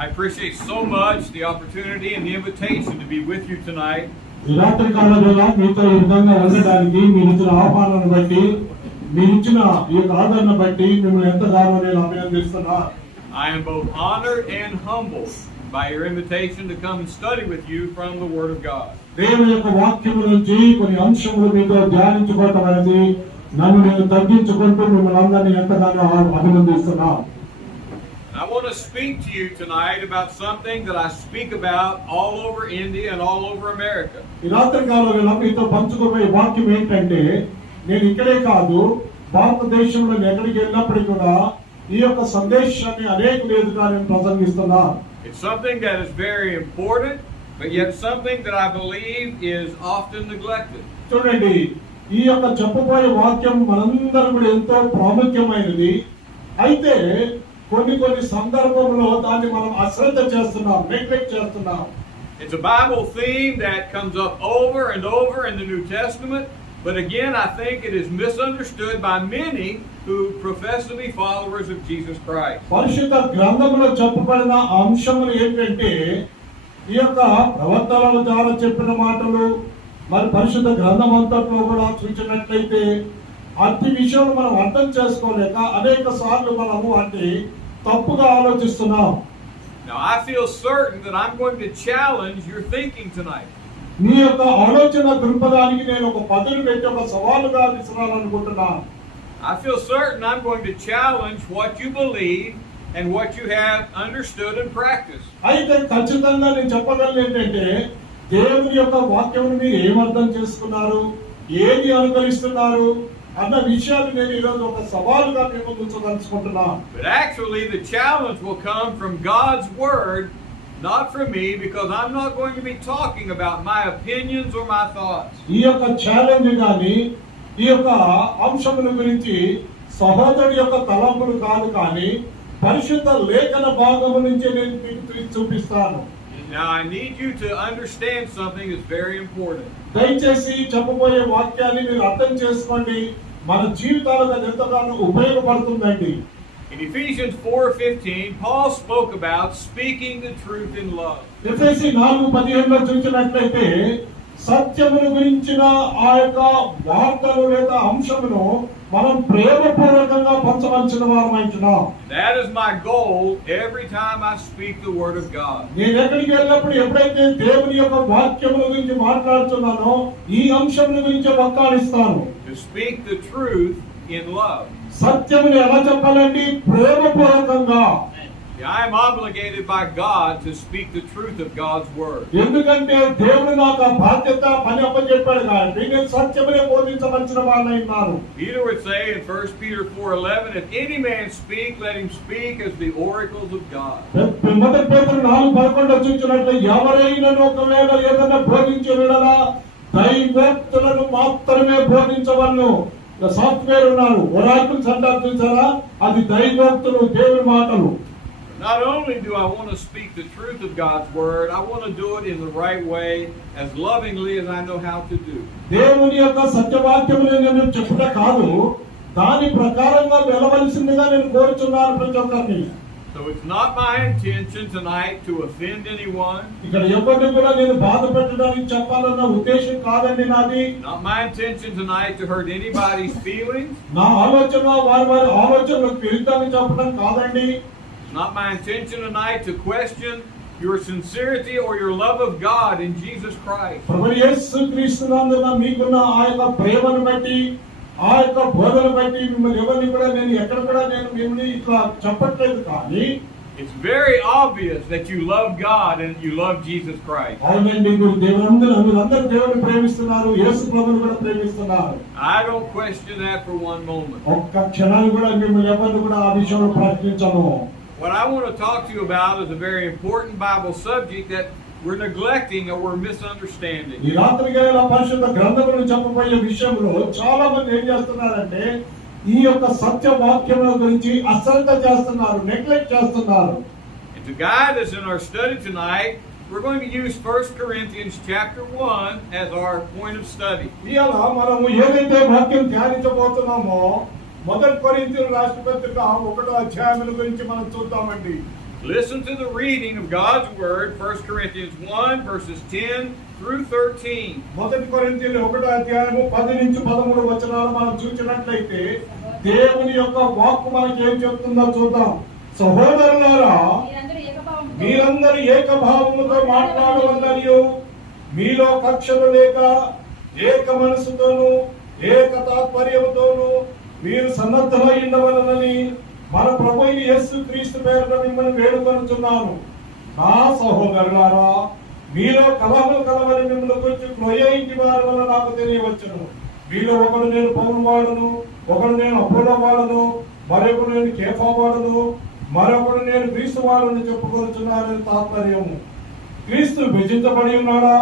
I appreciate so much the opportunity and the invitation to be with you tonight. ఈ రాత్రి కాల వేళ మీతో ఈ విధంగా ఉండడానికి మీరు ఇచ్చిన ఆహ్వానాన్ని బట్టి మీరు ఇచ్చిన ఈ యొక్క ఆదరణ బట్టి మిమ్మల్ని ఎంతగానో నేను అభినందిస్తున్నా. I am both honored and humbled by your invitation to come and study with you from the Word of God. దేవుని యొక్క వాక్యము నుంచి కొన్ని అంశములు మీతో ధ్యానించుకోవటం అనేది నన్ను నేను తగ్గించుకుంటూ మిమ్మల్ని అందరినీ ఎంతగానో అభినందిస్తున్నా. I want to speak to you tonight about something that I speak about all over India and all over America. ఈ రాత్రి కాలంలో మీతో పంచుకోబోయే వాక్యం ఏంటంటే నేను ఇక్కడే కాదు భారతదేశంలో ఎక్కడికి వెళ్ళినప్పటికీ కూడా ఈ యొక్క సందేశాన్ని అనేక ఎదుట నేను ప్రసంగిస్తున్నా. It's something that is very important, but yet something that I believe is often neglected. చూడండి, ఈ యొక్క చెప్పబోయే వాక్యం మనందరం కూడా ఎంతో ప్రాముఖ్యమైనది. అయితే కొన్ని సందర్భంలో దాన్ని మనం అశ్రద్ధ చేస్తున్నాం, నెగ్లెక్ట్ చేస్తున్నాం. It's a Bible theme that comes up over and over in the New Testament, but again I think it is misunderstood by many who profess to be followers of Jesus Christ. పరిశుద్ధ గ్రంథంలో చెప్పబడిన అంశములు ఏంటంటే ఈ యొక్క ప్రవర్తనల ద్వారా చెప్పిన మాటలు మరి పరిశుద్ధ గ్రంథం అంతట్లో కూడా చూసినట్లయితే అట్టి విషయాలు మనం అర్థం చేసుకోలేక అనేక సార్లు మనము వాటిని తప్పుగా ఆలోచిస్తున్నాం. Now I feel certain that I'm going to challenge your thinking tonight. మీ యొక్క ఆలోచన దృక్పథానికి నేను ఒక పదును పెట్టి ఒక సవాలుగా విసరాలనుకుంటున్నాను. I feel certain I'm going to challenge what you believe and what you have understood and practiced. అయితే ఖచ్చితంగా నేను చెప్పగలను ఏంటంటే దేవుని యొక్క వాక్యమును మీరు ఏమర్థం చేసుకున్నారు, ఏది అనుకరిస్తున్నారు అన్న విషయాన్ని నేను ఈరోజు ఒక సవాలుగా మీ ముందు ఉంచదలుచుకుంటున్నాను. But actually the challenge will come from God's word, not from me, because I'm not going to be talking about my opinions or my thoughts. ఈ యొక్క ఛాలెంజ్ గాని ఈ యొక్క అంశముల గురించి సహోదరుడి యొక్క తలంపులు కాదు, కానీ పరిశుద్ధ లేఖన భాగము నుంచి నేను మీకు చూపిస్తాను. Now I need you to understand something that's very important. దయచేసి చెప్పబోయే వాక్యాన్ని మీరు అర్థం చేసుకోండి, మన జీవితాలకు అది ఎంతగానో ఉపయోగపడుతుందండి. In Ephesians 4:15, Paul spoke about speaking the truth in love. ఎఫెసీ 4:15లో చూసినట్లయితే సత్యమును గురించిన ఆ యొక్క వార్తలు లేదా అంశమును మనం ప్రేమపూర్వకంగా పంచవలసిన వారమైంటున్నాం. That is my goal every time I speak the word of God. నేను ఎక్కడికి వెళ్ళినప్పుడు ఎప్పుడైతే దేవుని యొక్క వాక్యముల గురించి మాట్లాడుతున్నానో ఈ అంశముల గురించి వక్కాణిస్తాను. To speak the truth in love. సత్యమును ఎలా చెప్పాలండి? ప్రేమపూర్వకంగా. I am obligated by God to speak the truth of God's word. ఎందుకంటే దేవుడు నాకు ఆ బాధ్యత పని అప్పచెప్పాడు కాబట్టి నేను సత్యమునే బోధించవలసిన వాడినైనాను. Peter would say in 1 Peter 4:11, if any man speak, let him speak as the oracles of God. మొదటి పేతురు 4:11 చూసినట్లయితే ఎవరైనా ఒకవేళ ఏదైనా బోధించగలరా దైవోక్తులను మాత్రమే బోధించవలను. సాఫ్ట్వేర్ ఉన్నారు, ఒరాకిల్స్ అంటారు చూసారా, అది దైవోక్తులు, దేవుని మాటలు. Not only do I want to speak the truth of God's word, I want to do it in the right way, as lovingly as I know how to do. దేవుని యొక్క సత్యవాక్యమును నేను చెప్పుట కాదు, దాని ప్రకారంగా వెళ్ళవలసిందిగా నేను కోరుచున్నాను ప్రతి ఒక్కరిని. So it's not my intention tonight to offend anyone. ఇక్కడ ఎవరిని కూడా నేను బాధ పెట్టడానికి చెప్పాలన్న ఉద్దేశం కాదండి నాది. Not my intention tonight to hurt anybody's feelings. నా ఆలోచన వారి ఆలోచనలకు విరుద్ధంగా చెప్పడం కాదండి. Not my intention tonight to question your sincerity or your love of God in Jesus Christ. ప్రభువు యేసుక్రీస్తునందున మీకున్న ఆ యొక్క ప్రేమను బట్టి ఆ యొక్క బోధనను బట్టి మిమ్మల్ని ఎవరిని కూడా నేను ఎక్కడ కూడా నేను మిమ్మల్ని ఇట్లా చెప్పట్లేదు, కానీ it's very obvious that you love God and you love Jesus Christ. అవునండి, మీరు మీరందరూ దేవుని ప్రేమిస్తున్నారు, యేసు ప్రభువుని కూడా ప్రేమిస్తున్నారు. I don't question that for one moment. ఒక్క క్షణం కూడా మిమ్మల్ని ఎవరిని కూడా ఆ విషయంలో ప్రశ్నించను. What I want to talk to you about is a very important Bible subject that we're neglecting or we're misunderstanding. ఈ రాత్రివేళ పరిశుద్ధ గ్రంథమును చెప్పబోయే విషయంలో చాలా మంది ఏం చేస్తున్నారంటే ఈ యొక్క సత్య వాక్యముల గురించి అశ్రద్ధ చేస్తున్నారు, నెగ్లెక్ట్ చేస్తున్నారు. And to guide us in our study tonight, we're going to use 1 Corinthians chapter 1 as our point of study. ఇయాల మనము ఏదైతే వాక్యం ధ్యానించబోతున్నామో మొదటి కొరింథీయులకు రాసిన పత్రిక 1వ అధ్యాయం గురించి మనం చూద్దామండి. Listen to the reading of God's Word, 1 Corinthians 1, verses 10 through 13. మొదటి కొరింథీయులు 1వ అధ్యాయము 10 నుంచి 13 వచనాలు మనం చూసినట్లయితే దేవుని యొక్క వాక్కు మనకి ఏం చెప్తుందో చూద్దాం. సహోదరులారా, మీరందరూ ఏకభావముతో మాట్లాడవలననియు మీలో కక్షలు లేక ఏక మనసుతోను ఏక తాత్పర్యముతోను మీరు సన్నద్ధమై ఉండవలనని మన ప్రభువైన యేసుక్రీస్తు పేరున మిమ్మల్ని వేడుకొనుచున్నాను. నా సహోదరులారా, మీలో కలహములు కలవని మిమ్మల్ని గురించి క్రొయ్యింటి వారి వల్ల నాకు తెలియవచ్చును. మీలో ఒకడు నేను పౌలు వాడను, ఒకడు నేను అపోలో వాడను, మరొకడు నేను కేఫా వాడను, మరొకడు నేను క్రీస్తు వాడని చెప్పుకొనుచున్నానని తాత్పర్యము. క్రీస్తు విభజించబడి ఉన్నాడా?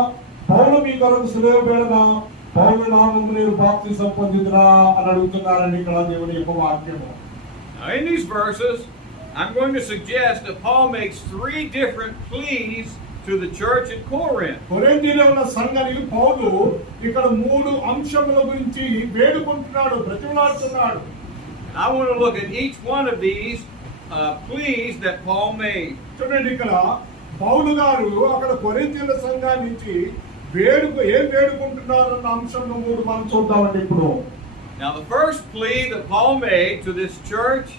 పౌలు మీ కొరకు సిలువ వేడనా? పౌలు నామమున మీరు బాప్తిసం పొందితురా అని అడుగుతున్నారని ఇక్కడ దేవుని యొక్క వాక్యము. Now, in these verses, I'm going to suggest that Paul makes 3 different pleas to the church at Corinth. కొరింథీలో ఉన్న సంఘానికి పౌలు ఇక్కడ 3 అంశముల గురించి వేడుకుంటున్నాడు, బ్రతిమలాడుతున్నాడు. And I want to look at each one of these pleas that Paul made. చూడండి, ఇక్కడ పౌలు గారు అక్కడ కొరింథీయుల సంఘానికి ఏం వేడుకుంటున్నారన్న అంశంలో 3 మనం చూద్దామండి ఇప్పుడు. Now, the first plea that Paul made to this church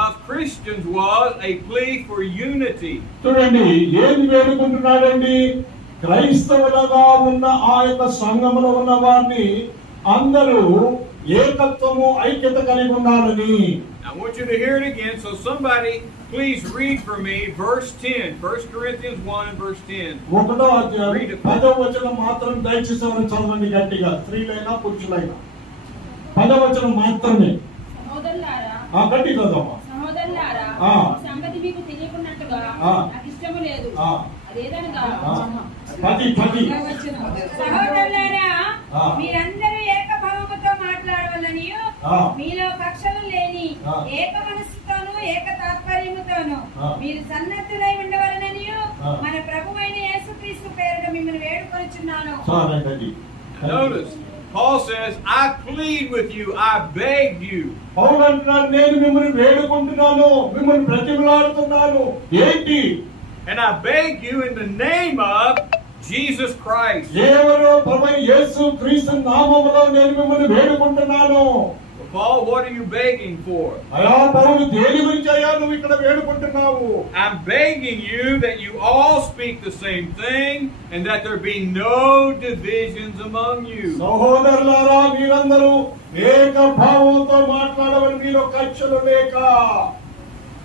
of Christians was a plea for unity. చూడండి, ఏం వేడుకుంటున్నాడండి? క్రైస్తవులుగా ఉన్న ఆ యొక్క సంఘములో ఉన్న వారిని అందరూ ఏకత్వము ఐక్యత కలిగి ఉండాలని. I want you to hear it again, so somebody please read for me verse 10, 1 Corinthians 1 and verse 10. 1వ అధ్యాయం 10వ వచనం మాత్రం దయచేసి ఎవరైనా చదవండి గట్టిగా, స్త్రీలైనా పురుషులైనా. 10వ వచనం మాత్రమే గట్టిగా చదవమ్మా. సహోదరులారా, సంగతి మీకు తెలియకున్నట్టుగా నాకు ఇష్టము లేదు. అదేదనగా సహోదరులారా, మీరందరూ ఏకభావముతో మాట్లాడవలనియు మీలో కక్షలు లేని ఏక మనస్సుతోను ఏక తాత్పర్యముతోను మీరు సన్నద్ధులై ఉండవలననియు మన ప్రభువైన యేసుక్రీస్తు పేరున మిమ్మల్ని వేడుకొనుచున్నాను. Notice, Paul says, I plead with you, I beg you. పౌలు అంటున్నాడు, నేను మిమ్మల్ని వేడుకుంటున్నాను, మిమ్మల్ని బ్రతిమలాడుతున్నాను. ఏంటి? And I beg you in the name of Jesus Christ. ఎవరో ప్రభువైన యేసుక్రీస్తు నామములో నేను మిమ్మల్ని వేడుకుంటున్నాను. Paul, what are you begging for? అయ్యా పౌలు, దేని గురించి అయ్యా నువ్వు ఇక్కడ వేడుకుంటున్నావు? I'm begging you that you all speak the same thing and that there be no divisions among you. సహోదరులారా, మీరందరూ ఏక భావంతో మాట్లాడవని మీలో కక్షలు లేక.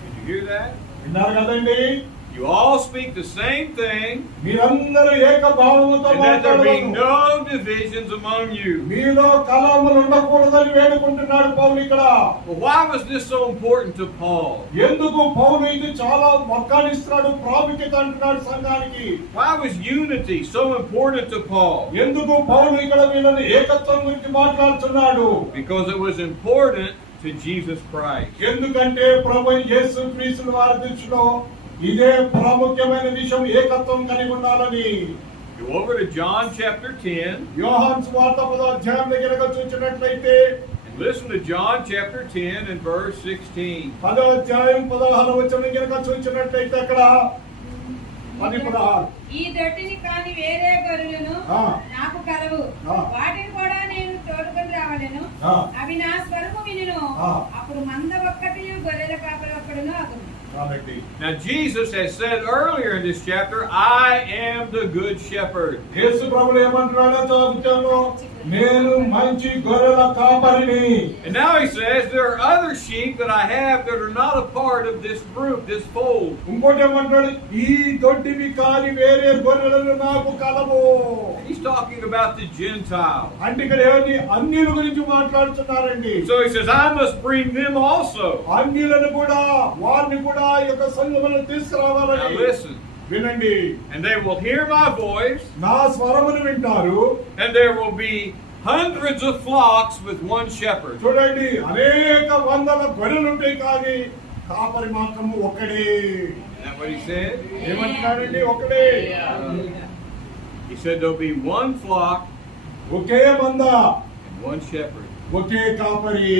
Did you hear that? విన్నారు కదండి? You all speak the same thing మీరందరూ ఏక భావంతో and that there be మాట్లాడవని, no divisions among you. మీలో కలహములు ఉండకూడదని వేడుకుంటున్నాడు పౌలు ఇక్కడ. Well, why was this so important to Paul? ఎందుకు పౌలు ఇది చాలా మొక్కానిస్తున్నాడు, ప్రాముఖ్యత అంటున్నాడు సంఘానికి? Why was unity so important to Paul? ఎందుకు పౌలు ఇక్కడ వీళ్ళని ఏకత్వం గురించి మాట్లాడుతున్నాడు? Because it was important to Jesus Christ. ఎందుకంటే ప్రభువైన యేసుక్రీస్తు వారి దృష్టిలో ఇదే ప్రాముఖ్యమైన విషయం, ఏకత్వం కలిగి ఉండాలని. Go over to John chapter 10. యోహాను సువార్త 10వ అధ్యాయం దగ్గరగా చూసినట్లయితే And listen to John chapter 10 and verse 16. 10వ అధ్యాయం 16వ వచనం దగ్గరగా చూసినట్లయితే అక్కడ 10:16 ఈ దొడ్డిని కాని వేరే గొర్రెలను నాకు కలవు, వాటిని కూడా నేను తోడుకొని రావలను. అవి నా స్వరము వినును, అప్పుడు మంద ఒక్కటి గొర్రెల కాపరి ఒక్కడును అగును. Now Jesus has said earlier in this chapter, I am the good shepherd. యేసు ప్రభువు ఏమంటున్నాడో చదువుతాను, నేను మంచి గొర్రెల కాపరిని. And now he says there are other sheep that I have that are not a part of this group, this fold. ఇంకోటి ఏమంటాడు, ఈ దొడ్డివి కాని వేరే గొర్రెలను నాకు కలవు. He's talking about the Gentiles. అంటే ఇక్కడ ఏమని అన్యుల గురించి మాట్లాడుతున్నారండి. So he says, I must bring them also. అన్యులను కూడా, వారిని కూడా ఈ యొక్క సంఘములో తీసుకురావాలని. Now listen. వినండి. And they will hear my voice. నా స్వరమును వింటారు. And there will be hundreds of flocks with one shepherd. చూడండి, అనేక వందల గొర్రెలుంటాయి కానీ కాపరి మాత్రము ఒక్కడే. Isn't that what he said? ఏమంటున్నాడండి? ఒక్కడే. He said there'll be one flock ఒకే మంద, and one shepherd. ఒకే కాపరి.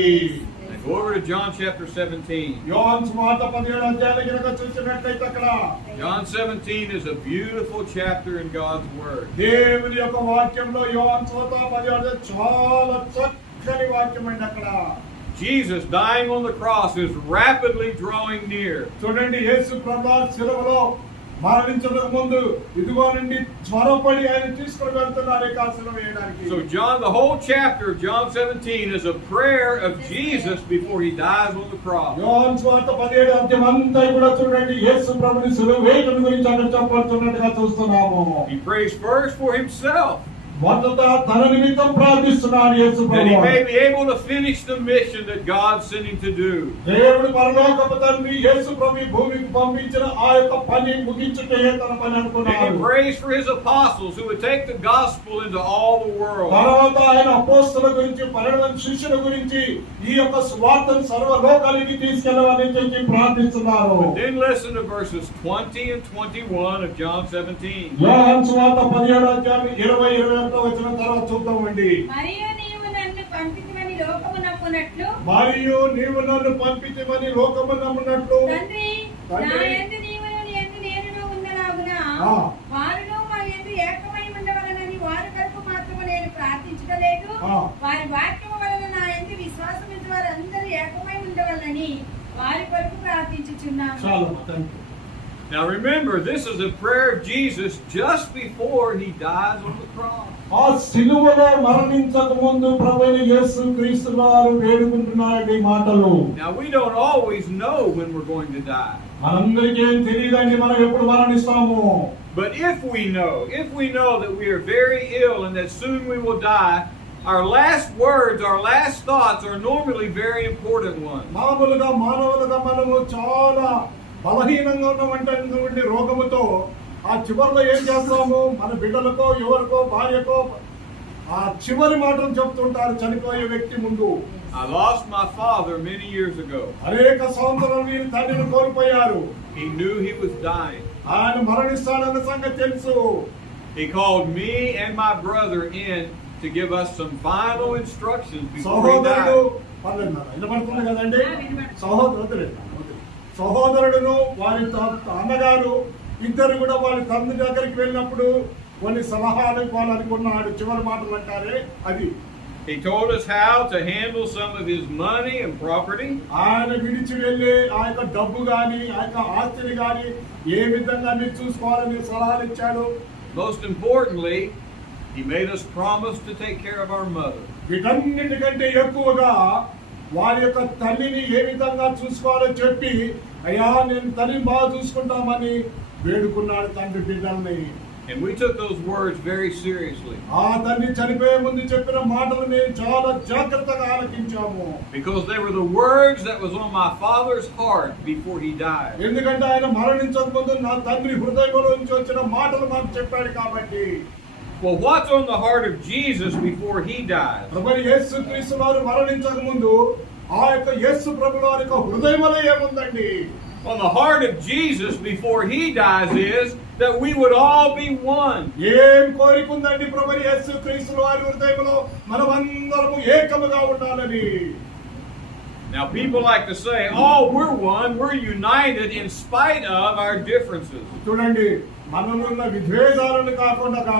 And Go over to John chapter 17. యోహాను సువార్త 17వ అధ్యాయాన్ని గనుక చూసినట్లయితే అక్కడ John 17 is a beautiful chapter in God's Word. దేవుని యొక్క వాక్యంలో యోహాను సువార్త 17వ అధ్యాయం చాలా చక్కని వాక్యం అండి అక్కడ. Jesus dying on the cross is rapidly drawing near. చూడండి, యేసు ప్రభువు శిలువలో మరణించడానికి ముందు ఇదిగో నుండి త్వరపడి ఆయన తీసుకుని వెళ్తున్నారు ఈ శిలువ వేయడానికి. So the whole chapter of John 17 is a prayer of Jesus before he dies on the cross. యోహాను సువార్త 17వ అధ్యాయం అంతా కూడా చూడండి యేసు ప్రభువుని శిలువ వేయడం గురించి అక్కడ చెప్పబడుతున్నట్టుగా చూస్తున్నాము. He prays first for himself, మొదట తన నిమిత్తం ప్రార్థిస్తున్నాడు యేసు that he ప్రభువు. may be able to finish the mission that God sent him to do. దేవుడు పరలోకపు తండ్రి యేసు ప్రభువు భూమికి పంపించిన ఆ యొక్క పని ముగించుటే తన పని And అనుకున్నాడు. he prays for his apostles who would take the gospel into all the world. తర్వాత ఆయన అపోస్తలుల గురించి 12 శిష్యుల గురించి ఈ యొక్క సువార్తను సర్వలోకానికి తీసుకెళ్లవని చెప్పి ప్రార్థిస్తున్నారు. Then listen to verses 20 and 21 of John 17. యోహాను సువార్త 17వ అధ్యాయం 20-21 వచ్చిన తర్వాత చూద్దామండి. మరియు నీవు నన్ను పంపితివని లోకము నమ్మునట్లు మరియు నీవు నన్ను పంపించమని లోకము నమ్మునట్లు తండ్రి నా యందు నీవును నీ యందు నేనును ఉన్నలాగున వారును మా యందు ఏకమై ఉండవలనని వారి కొరకు మాత్రము నేను ప్రార్థించలేదు. వారి వాక్యము వలన నా యందు విశ్వాసముంచు వారందరూ ఏకమై ఉండవలనని వారి కొరకు ప్రార్థించుచున్నాను. చాలు. Now remember, this is a prayer of Jesus just before he dies on the cross. ఆ సిలువలో మరణించక ముందు ప్రభువైన యేసు క్రీస్తు వారు వేడుకుంటున్నాడు ఈ మాటలు. Now we don't always know when we're going to die. మనందరికీ ఏం తెలియదండి మనం ఎప్పుడు మరణిస్తాము. But if we know that we are very ill and that soon we will die, our last words, our last thoughts are normally very important ones. మామూలుగా మానవులుగా మనము చాలా బలహీనంగా ఉన్నటువంటి రోగముతో ఆ చివరిలో ఏం చేస్తాము, మన బిడ్డలకో ఎవరికో భార్యకో ఆ చివరి మాటలు చెప్తుంటారు చనిపోయే వ్యక్తి ముందు. I lost my father many years ago. అనేక సంవత్సరాలు వీరి తండ్రిని కోల్పోయారు. He knew he was dying. ఆయన మరణిస్తాడన్న సంగతి తెలుసు. He called me and my brother in to give us some final instructions before he సహోదరుడు died. వినపడుతుంది కదండి. సహోదరుడును వారి అన్నగారు ఇద్దరు కూడా వారి తండ్రి దగ్గరికి వెళ్ళినప్పుడు కొన్ని సలహాలు ఇవ్వాలనుకున్నాడు. చివరి మాటలు అంటారే అది. He told us how to handle some of his money and property. ఆయన విడిచి వెళ్ళి ఆ యొక్క డబ్బు గాని ఆ యొక్క ఆస్తిని గాని ఏ విధంగా మీరు చూసుకోవాలని సలహాలు ఇచ్చాడు. Most importantly, he made us promise to take care of our mother. వీటన్నిటికంటే ఎక్కువగా వారి యొక్క తల్లిని ఏ విధంగా చూసుకోవాలో చెప్పి, అయ్యా నేను తల్లిని బాగా చూసుకుంటామని వేడుకున్నాడు తండ్రి బిడ్డల్ని. And we took those words very seriously. ఆ తండ్రి చనిపోయే ముందు చెప్పిన మాటలని చాలా జాగ్రత్తగా ఆలకించాము. Because they were the words that was on my father's heart before he died. ఎందుకంటే ఆయన మరణించక ముందు నా తండ్రి హృదయంలో నుంచి వచ్చిన మాటలు మాకు చెప్పాడు కాబట్టి. Well, what's on the heart of Jesus before he died? ప్రభువు యేసు క్రీస్తు వారు మరణించక ముందు ఆ యొక్క యేసు ప్రభువు వారి యొక్క హృదయంలో ఏముందండి? On the heart of Jesus before he dies is that we would all be one. ఏం కోరికుందండి ప్రభువు యేసు క్రీస్తు వారి హృదయంలో మనమందరము ఏకముగా ఉండాలని. Now people like to say, "Oh, we're one, we're united in spite of our differences." చూడండి, మనలో విభేదాలను కాకుండా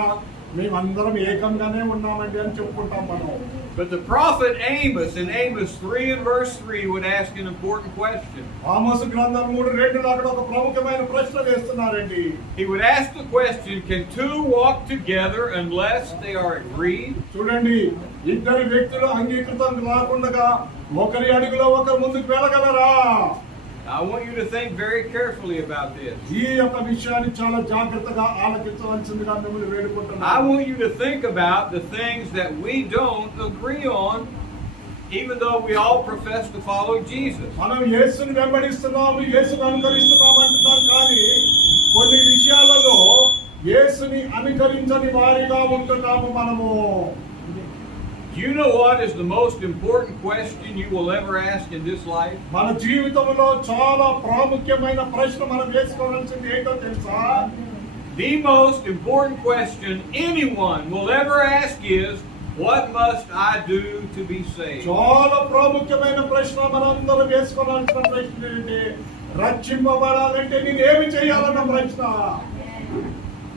మేమందరం ఏకంగానే ఉన్నామండి అని చెప్పుకుంటాం మనం. But the prophet Amos in Amos 3 and verse 3 would ask an important question. ఆమోసు గ్రంథం 3:2 అక్కడ ఒక ప్రముఖమైన ప్రశ్న వేస్తున్నారండి. He would ask the question, "Can two walk together unless they are agreed?" చూడండి, ఇద్దరు వ్యక్తులు అంగీకృతం కాకుండా ఒకరి అడుగులో ఒకరు ముందుకు వెళ్ళగలరా? I want you to think very carefully about this. ఈ యొక్క విషయాన్ని చాలా జాగ్రత్తగా ఆలోచించవలసిందిగా మిమ్మల్ని వేడుకుంటున్నాను. I want you to think about the things that we don't agree on, even though we all profess to follow Jesus. మనం యేసుని వెంబడిస్తున్నాము, యేసుని అనుకరిస్తున్నాము అంటున్నాం, కానీ కొన్ని విషయాలలో యేసుని అనుకరించని వారిగా ఉంటున్నాము మనము. Do you know what is the most important question you will ever ask in this life? మన జీవితంలో చాలా ప్రాముఖ్యమైన ప్రశ్న మనం వేసుకోవాల్సింది ఏంటో తెలుసా? The most important question anyone will ever ask is, What must I do to be saved? చాలా ప్రాముఖ్యమైన ప్రశ్న మనందరం వేసుకోవాల్సిన ప్రశ్న ఏంటి? రక్షింపబడాలంటే నేను ఏమి చేయాలన్న ప్రశ్న.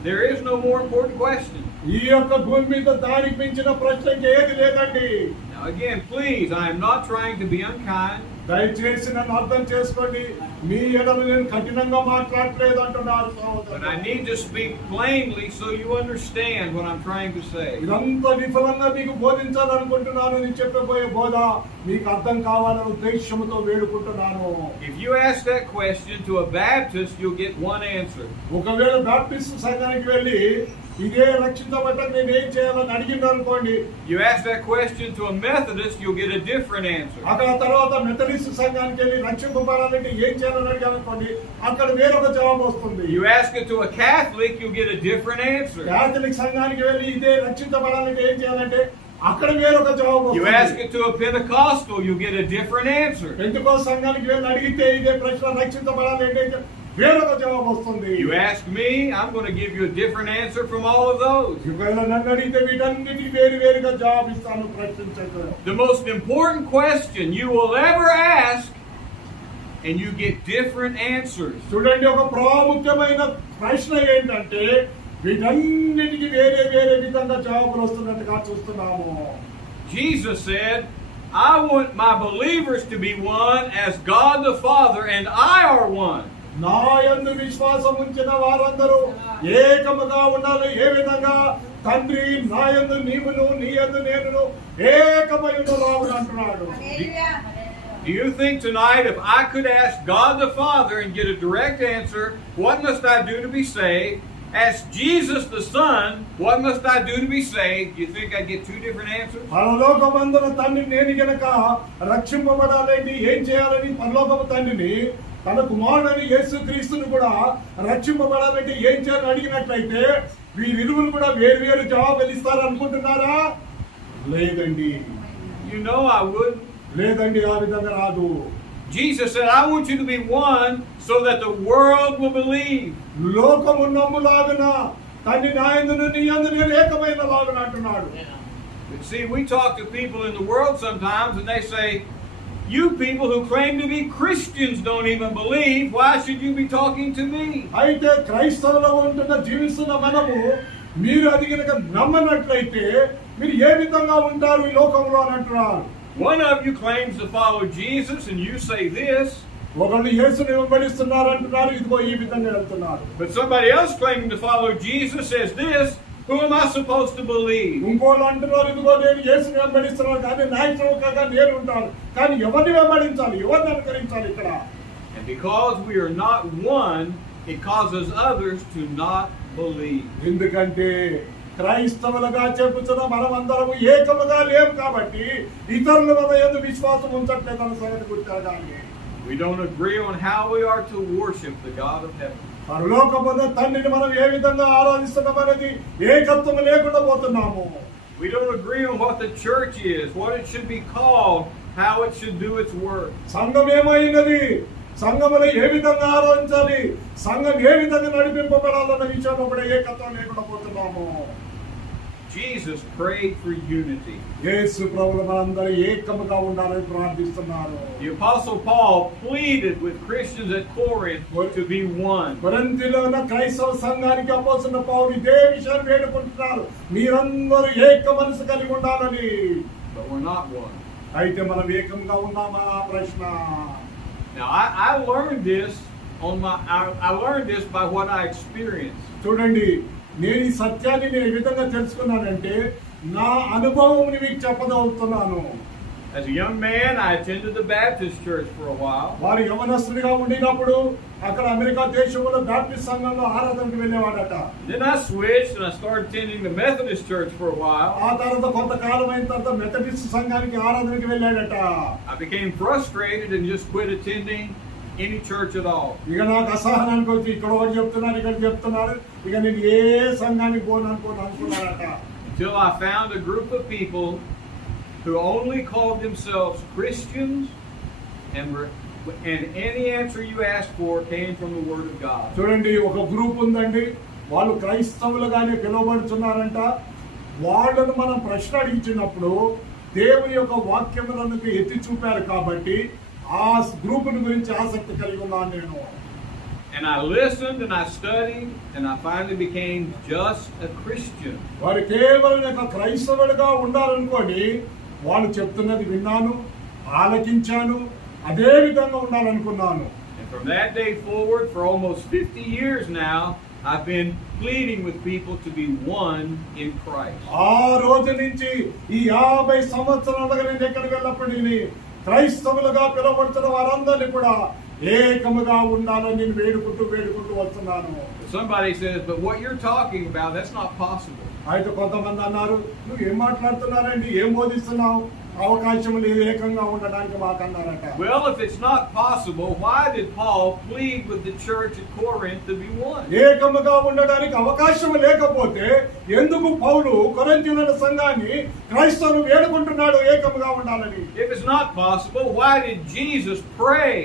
There is no more important question. ఈ యొక్క భూమి మీద దానికి మించిన ప్రశ్న ఏది లేదండి. Now again, please, I am not trying to be unkind. దయచేసి నన్ను అర్థం చేసుకోండి. మీ ఎడల నేను కఠినంగా మాట్లాడలేదు అంటున్నారు But I need to speak plainly so you understand what I'm trying to say. ఇదంతా విఫలంగా మీకు బోధించాలనుకుంటున్నాను. నేను చెప్పబోయే బోధ మీకు అర్థం కావాలనే ఉద్దేశంతో వేడుకుంటున్నాను. If you ask that question to a Baptist, you'll get one answer. ఒకవేళ బాప్టిస్ట్ సంఘానికి వెళ్ళి ఇదే రక్షించబడ్డాక నేను ఏం చేయాలని అడిగింది అనుకోండి. You ask that question to a Methodist, you'll get a different answer. అక్కడ తర్వాత మెథడిస్ట్ సంఘానికి వెళ్ళి రక్షింపబడాలంటే ఏం చేయాలని అడిగాను అనుకోండి, అక్కడ వేరొక జవాబు వస్తుంది. You ask it to a Catholic, you'll get a different answer. Catholic సంఘానికి వెళ్ళి ఇదే రక్షించబడాలంటే ఏం చేయాలంటే అక్కడ వేరొక జవాబు You వస్తుంది. ask it to a Pentecostal, you'll get a different answer. Pentecost సంఘానికి వెళ్ళి అడిగితే ఇదే ప్రశ్న రక్షించబడాలంటే వేరొక జవాబు వస్తుంది. You ask me, I'm going to give you a different answer from all of those. ఒకవేళ నన్ను అడిగితే వీటన్నిటికీ వేరుగా జవాబు ఇస్తాను. ప్రశ్నించదు. The most important question you will ever ask, and you get different answers. చూడండి, ఒక ప్రాముఖ్యమైన ప్రశ్న ఏంటంటే వీటన్నిటికీ వేరే విధంగా జవాబులు వస్తున్నట్టుగా చూస్తున్నాము. Jesus said, I want my believers to be one as God the Father and I are one. నా యందు విశ్వాసం ఉంచిన వారందరూ ఏకముగా ఉండాలి. ఏ విధంగా? తండ్రి నా యందు నీవును, నీ యందు నేనును ఏకమై ఉండాలని అంటున్నాడు. Do you think tonight if I could ask God the Father and get a direct answer, what must I do to be saved? Ask Jesus the Son, what must I do to be saved? Do you think I'd get two different answers? పరలోకమందున తండ్రి నేను గనక రక్షింపబడాలంటే ఏం చేయాలని పరలోకపు తండ్రిని తన కుమారుడైన యేసుక్రీస్తుని కూడా రక్షింపబడాలంటే ఏం చేయాలని అడిగినట్లయితే వీరిరువురు కూడా వేరు జవాబులు ఇస్తారు అనుకుంటున్నారా? లేదండి. You know I wouldn't. లేదండి, ఆ విధంగా రాదు. Jesus said, I want you to be one so that the world will believe. లోకము నమ్ములాగున తండ్రి నా యందును నీ యందు నేను ఏకమైన లాగున అంటున్నాడు. But see, we talk to people in the world sometimes and they say, you people who claim to be Christians don't even believe. Why should you be talking to me? అయితే క్రైస్తవులో ఉంటున్న జీవిస్తున్న మనము మీరు అది కనుక నమ్మనట్లయితే మీరు ఏ విధంగా ఉంటారు ఈ లోకంలో అని అంటున్నారు. One of you claims to follow Jesus and you say this. ఒకళ్ళు యేసుని వెంబడిస్తున్నారు అంటున్నారు, ఇదిగో ఈ విధంగా వెళ్తున్నారు. But somebody else claiming to follow Jesus says this. Who am I supposed to believe? ఇంకోళ్ళు అంటున్నారు, ఇదిగో నేను యేసుని వెంబడిస్తున్నాను కానీ నా ఇష్టంగా నేను ఉంటాను. కానీ ఎవరిని వెంబడించాలి, ఎవరిని అనుకరించాలి ఇక్కడ? And because we are not one, it causes others to not believe. ఎందుకంటే క్రైస్తవులుగా చెప్పుతున్న మనమందరము ఏకముగా లేవు కాబట్టి ఇతరుల మన యందు విశ్వాసం ఉంచట్లేదన్న సంగతి గుర్తిరగాలి. We don't agree on how we are to worship the God of heaven. పరలోకమందు తండ్రిని మనం ఏ విధంగా ఆరాధిస్తున్నాం అనేది ఏకత్వం లేకుండా పోతున్నాము. We don't agree on what the church is, what it should be called, how it should do its work. సంఘం ఏమైనది, సంఘములో ఏ విధంగా ఆరాధించాలి, సంఘం ఏ విధంగా నడిపింపబడాలన్న విషయంలో కూడా ఏకత్వం లేకుండా పోతున్నాము. Jesus prayed for unity. యేసు ప్రభువు మనందరూ ఏకముగా ఉండాలని ప్రార్థిస్తున్నారు. The Apostle Paul pleaded with Christians at Corinth to be one. కొరింథీలో ఉన్న క్రైస్తవ సంఘానికి అపోస్తలుడైన పౌలు ఇదే విషయాన్ని వేడుకుంటున్నారు, మీరందరూ ఏక మనసు కలిగి ఉండాలని. But we're not one. అయితే మనం ఏకంగా ఉన్నామా ప్రశ్న. Now I learned this I learned this by what I experienced. చూడండి, నేను ఈ సత్యాన్ని నేను ఏ విధంగా తెలుసుకున్నానంటే నా అనుభవం మీకు చెప్పదవుతున్నాను. As a young man, I attended the Baptist church for a while. వారు యవనస్తుడిగా ఉండినప్పుడు అక్కడ అమెరికా దేశంలో బాప్టిస్ట్ సంఘంలో ఆరాధనకు వెళ్ళేవాడట. Then I switched and I started attending the Methodist church for a while. ఆ తర్వాత కొంతకాలం అయిన తర్వాత మెథడిస్ట్ సంఘానికి ఆరాధనకు వెళ్ళాడట. I became frustrated and just quit attending any church at all. ఇక నాకు అసహనానికి వచ్చి ఇక్కడ ఒకటి చెప్తున్నారు, ఇక్కడ చెప్తున్నారు, ఇక నేను ఏ సంఘానికి పోను అనుకున్నాడట. Until I found a group of people who only called themselves Christians and any answer you asked for came from the Word of God. చూడండి, ఒక గ్రూప్ ఉందండి, వాళ్ళు క్రైస్తవులుగానే పిలువబడుతున్నారంట. వాళ్ళను మనం ప్రశ్న అడిగించినప్పుడు దేవుని యొక్క వాక్యములను ఎత్తి చూపారు కాబట్టి ఆ గ్రూపుల గురించి ఆసక్తి కలిగి ఉన్నాను నేను. And I listened and I studied and I finally became just a Christian. వారు కేవలం ఒక క్రైస్తవుడిగా ఉండాలనుకోని వాళ్ళు చెప్తున్నది విన్నాను, ఆలకించాను, అదే విధంగా ఉండాలనుకున్నాను. And from that day forward, for almost 50 years now, I've been pleading with people to be one in Christ. ఆ రోజు నుంచి ఈ 50 సంవత్సరాలుగా నేను ఎక్కడికి వెళ్ళినప్పటికీ క్రైస్తవులుగా పిలువబడుతున్న వారందరినీ కూడా ఏకముగా ఉండాలని నేను వేడుకుంటూ వస్తున్నాను. Somebody says, but what you're talking about, that's not possible. అయితే కొంతమంది అన్నారు, నువ్వు ఏం మాట్లాడుతున్నారండి, ఏం బోధిస్తున్నావు, అవకాశం లేదు ఏకంగా ఉండడానికి మాకన్నారట. Well, if it's not possible, why did Paul plead with the church at Corinth to be one? ఏకముగా ఉండడానికి అవకాశం లేకపోతే ఎందుకు పౌలు కొరింథీయుల సంఘాన్ని క్రైస్తవులు వేడుకుంటున్నాడు ఏకముగా ఉండాలని? If it's not possible, why did Jesus pray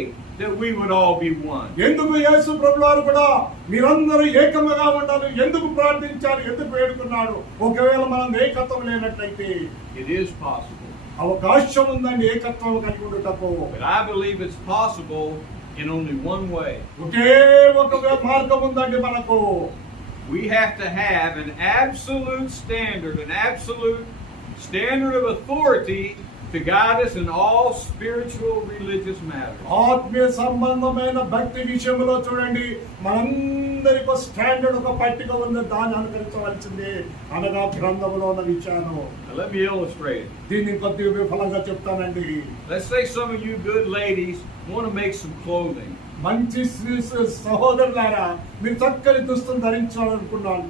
that we would all be one? ఎందుకు యేసు ప్రభువారు కూడా మీరందరూ ఏకముగా ఉండాలి ఎందుకు ప్రార్థించారు, ఎందుకు వేడుకున్నాడు? ఒకవేళ మనం ఏకత్వం లేనట్లయితే It is possible. అవకాశం ఉందండి ఏకత్వం కలిగి ఉండటకు. But I believe it's possible in only one way. ఒకే ఒక మార్గం ఉందండి మనకు. We have to have an absolute standard of authority to guide us in all spiritual religious matters. ఆత్మీయ సంబంధమైన భక్తి విషయంలో చూడండి, మనందరికీ స్టాండర్డ్ ఒక పట్టిక ఉంది, దాన్ని అనుసరించవలసిందే అనగా గ్రంథంలో ఉన్న విషయాలు. Now let me illustrate it. దీన్ని కొద్దిగా విఫలంగా చెప్తానండి. Let's say some of you good ladies want to make some clothing. మంచి సహోదరులారా, మీరు చక్కని దుస్తులు ధరించాలనుకున్నాను.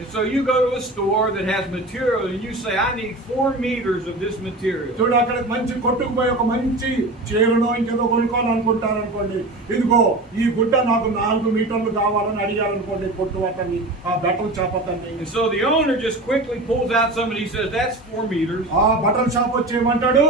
And so you go to a store that has material and you say, I need 4 meters of this material. చూడు, అక్కడ మంచి కొట్టుకు పోయి ఒక మంచి చీరనో ఇంకేదో కొనుక్కోవాలనుకుంటారు అనుకోండి, ఇదిగో ఈ గుడ్డ నాకు 4 మీటర్లు కావాలని అడిగారనుకోండి కొట్టు అతన్ని, ఆ బట్టల షాప్ అతన్ని. And so the owner just quickly pulls out something, he says, that's 4 meters. ఆ బట్టల షాప్ వచ్చి ఏమంటాడు,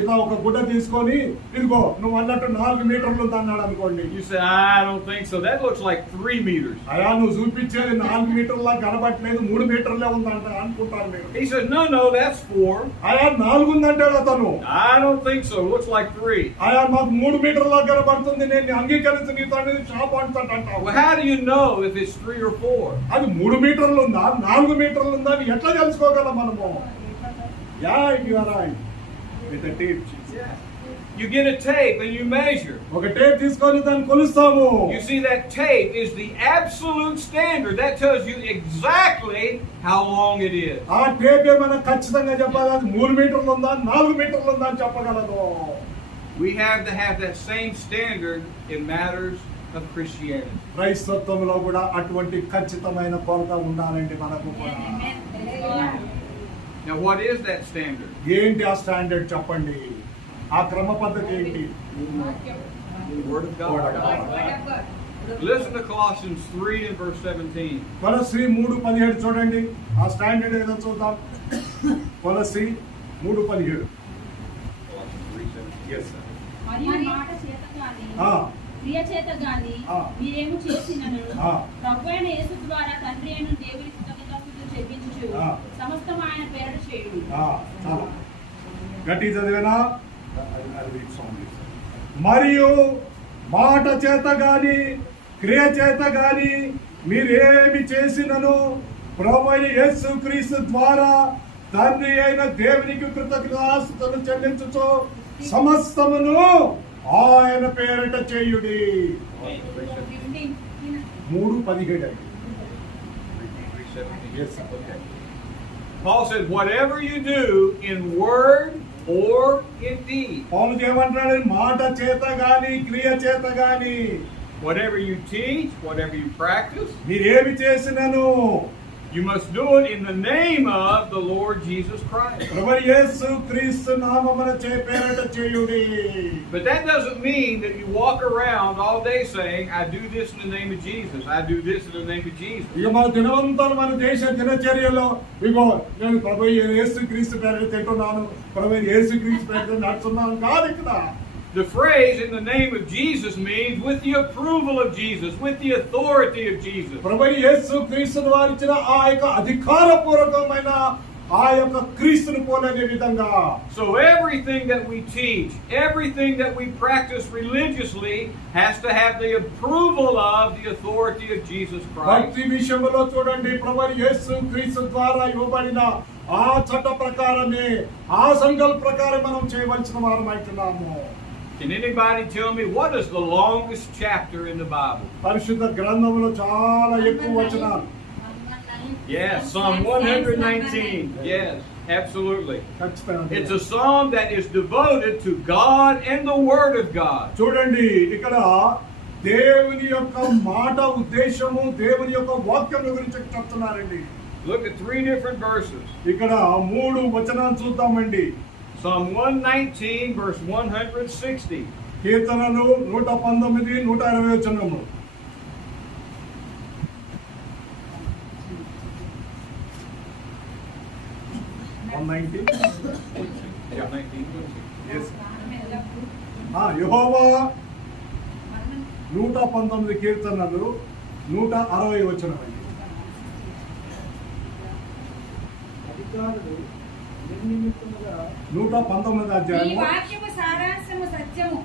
ఇట్లా ఒక గుడ్డ తీసుకొని ఇదిగో నువ్వు అన్నట్టు 4 మీటర్లు అన్నాడు అనుకోండి. You say, I don't think so, that looks like 3 meters. అయ్యా నువ్వు చూపించేది 4 మీటర్లా కనబట్టలేదు, 3 మీటర్లే ఉందంట అనుకుంటారు మీరు. He says, no, that's 4. అయ్యా 4 ఉందంటాడు అతను. I don't think so, it looks like 3. అయ్యా మాకు 3 మీటర్లా కనబడుతుంది, నేను అంగీకరించి నీతో అనేది షాప్ అంటాడు. Well, how do you know if it's 3 or 4? అది 3 మీటర్లు ఉందా 4 మీటర్లు ఉందా అని ఎట్లా తెలుసుకోగలం మనము? Yeah you are right with the tape. You get a tape and you measure. ఒక టేప్ తీసుకొని దాన్ని కొలుస్తాము. You see, that tape is the absolute standard. That tells you exactly how long it is. ఆ tape ఏమైనా ఖచ్చితంగా చెప్పాలి, అది 3 మీటర్లు ఉందా 4 మీటర్లు ఉందా అని చెప్పగలదు. We have to have that same standard in matters of Christianity. క్రైస్తవంలో కూడా అటువంటి ఖచ్చితమైన కొలత ఉండాలండి మనకు కూడా. Now, what is that standard? ఏంటి ఆ స్టాండర్డ్ చెప్పండి, ఆ క్రమ పద్ధతి ఏంటి? The Word of God. Listen to Colossians 3 and verse 17. కొలస్సీ 3:17 చూడండి, ఆ స్టాండర్డ్ ఏదో చూద్దాం. కొలస్సీ 3:17. Yes, sir. మరియు మాట చేత గాని క్రియ చేత గాని మీరేమి చేసినను ప్రభువైన యేసు ద్వారా తండ్రి అయిన దేవునికి కృతజ్ఞతాస్తుతులు చెల్లించుచు సమస్తం ఆయన పేరట చేయుడి. చాలా గట్టి చదివేనా? మరియు మాట చేత గాని క్రియ చేత గాని మీరేమి చేసినను ప్రభువైన యేసుక్రీస్తు ద్వారా తండ్రి అయిన దేవునికి కృతజ్ఞతాస్తుతులు చెల్లించుచు సమస్తమును ఆయన పేరట చేయుడి. 3:17. Yes, sir. Okay. Paul said, whatever you do in word or in deed. పౌలు ఏమంటాడు? మాట చేత గాని క్రియ చేత గాని, whatever you teach, whatever you practice, మీరేమి చేసినను you must do it in the name of the Lord Jesus Christ. ప్రభు యేసు క్రీస్తు నామమున పేరట చేయుడి. But that doesn't mean that you walk around all day saying, I do this in the name of Jesus. I do this in the name of Jesus. ఇక మన దినవంతం మన దేశ దినచర్యలో ఇగో నేను ప్రభు యేసు క్రీస్తు పేరట తింటున్నాను, ప్రభు యేసు క్రీస్తు పేరట నడుస్తున్నాను కాదు. ఇక్కడ the phrase in the name of Jesus means with the approval of Jesus, with the authority of Jesus. ప్రభు యేసు క్రీస్తు వారు ఇచ్చిన ఆ యొక్క అధికారపూర్వకమైన ఆ యొక్క క్రీస్తుని పోలనే విధంగా. So everything that we teach, everything that we practice religiously has to have the approval of the authority of Jesus Christ. భక్తి విషయంలో చూడండి, ప్రభువు యేసు క్రీస్తు ద్వారా ఇవ్వబడిన ఆ చట్ట ప్రకారమే, ఆ సంకల్ప ప్రకారం మనం చేయవలసిన వారమైతున్నాము. Can anybody tell me what is the longest chapter in the Bible? పరిశుద్ధ గ్రంథంలో చాలా ఎక్కువ వచనాలు. Yes, Psalm 119. Yes, absolutely. ఖచ్చితంగా. It's a psalm that is devoted to God and the Word of God. చూడండి, ఇక్కడ దేవుని యొక్క మాట ఉద్దేశము, దేవుని యొక్క వాక్యం గురించి చెప్తున్నారండి. Look at 3 different verses. ఇక్కడ 3 వచనాలు చూద్దామండి. Psalm 119 verse 160. కీర్తనలు 119, 120 వచనము. Yeah, 19. యెహోవా 119 కీర్తనలు 160 వచనం. అధికారులు 119 ఈ అధ్యాయము. వాక్యము సారాంశము సత్యము.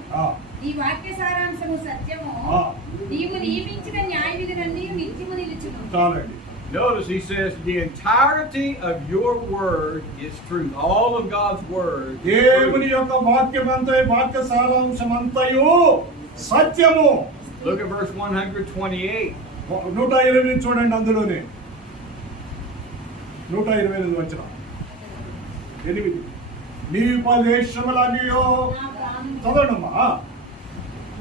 ఈ వాక్య సారాంశము సత్యము. నీవు నియమించిన న్యాయ విధులన్నీ నిత్యము నిలుచును. చాలండి. Notice he says the entirety of your word is truth. All of God's word. దేవుని యొక్క వాక్యమంతా, వాక్య సారాంశమంతయు సత్యము. Look at verse 128. 128 చూడండి, అందులోనే 128 వచనం. 8 నీ ఉపదేశములన్నీయో చదవడమ్మా.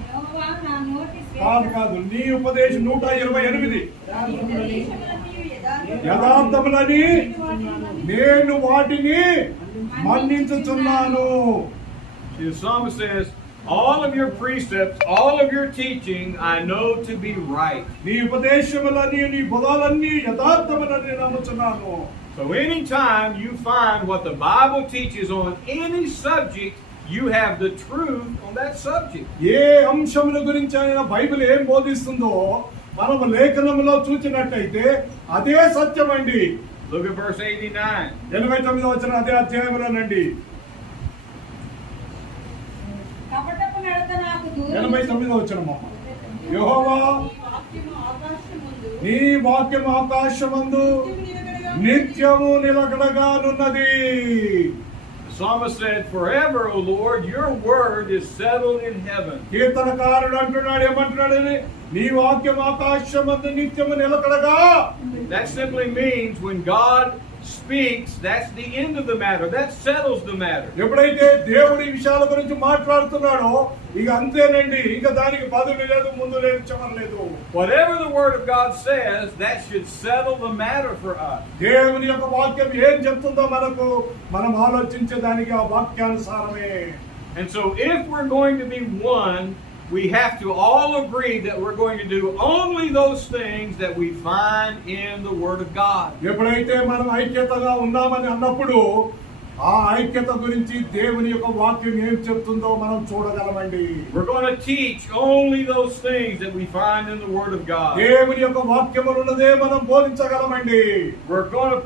యెహోవా నా నోటి కాదు, నీ ఉపదేశం 128. యథార్థములని నేను వాటిని మన్నించుచున్నాను. The psalmist says, all of your precepts, all of your teaching, I know to be right. నీ ఉపదేశములని, నీ బోధలన్నీ యథార్థములని నమ్ముచున్నాను. So anytime you find what the Bible teaches on any subject, you have the truth on that subject. ఏ అంశముల గురించి అయినా Bible ఏం బోధిస్తుందో మనం లేఖనములో చూచినట్టయితే అదే సత్యం అండి. Look at verse 89. 89 వచనం అదే అధ్యాయంలోనండి. కపటపు నడత నాకు దూరం. 89 వచనం. యెహోవా నీ వాక్యం ఆకాశమందు నిత్యము నిలకడగానున్నది. The psalmist said, forever, O Lord, your word is settled in heaven. కీర్తనకారుడు అంటున్నాడు, ఏమంటున్నాడు? నీ వాక్యం ఆకాశమందు నిత్యము నిలకడగా. That simply means when God speaks, that's the end of the matter. That settles the matter. ఎప్పుడైతే దేవుడి విషయాల గురించి మాట్లాడుతున్నాడో ఇక అంతేనండి, ఇంకా దానికి బదులు లేదు, ముందు లేదు, చివరి లేదు. Whatever the word of God says, that should settle the matter for us. దేవుని యొక్క వాక్యం ఏం చెప్తుందో మనకు, మనం ఆలోచించే దానికి ఆ వాక్యానుసారమే. And so if we're going to be one, we have to all agree that we're going to do only those things that we find in the Word of God. ఎప్పుడైతే మనం ఐక్యతగా ఉన్నామని అన్నప్పుడు ఆ ఐక్యత గురించి దేవుని యొక్క వాక్యం ఏం చెప్తుందో మనం చూడగలమండి. We're going to teach only those things that we find in the Word of God. దేవుని యొక్క వాక్యములు ఉన్నదే మనం బోధించగలమండి. We're going to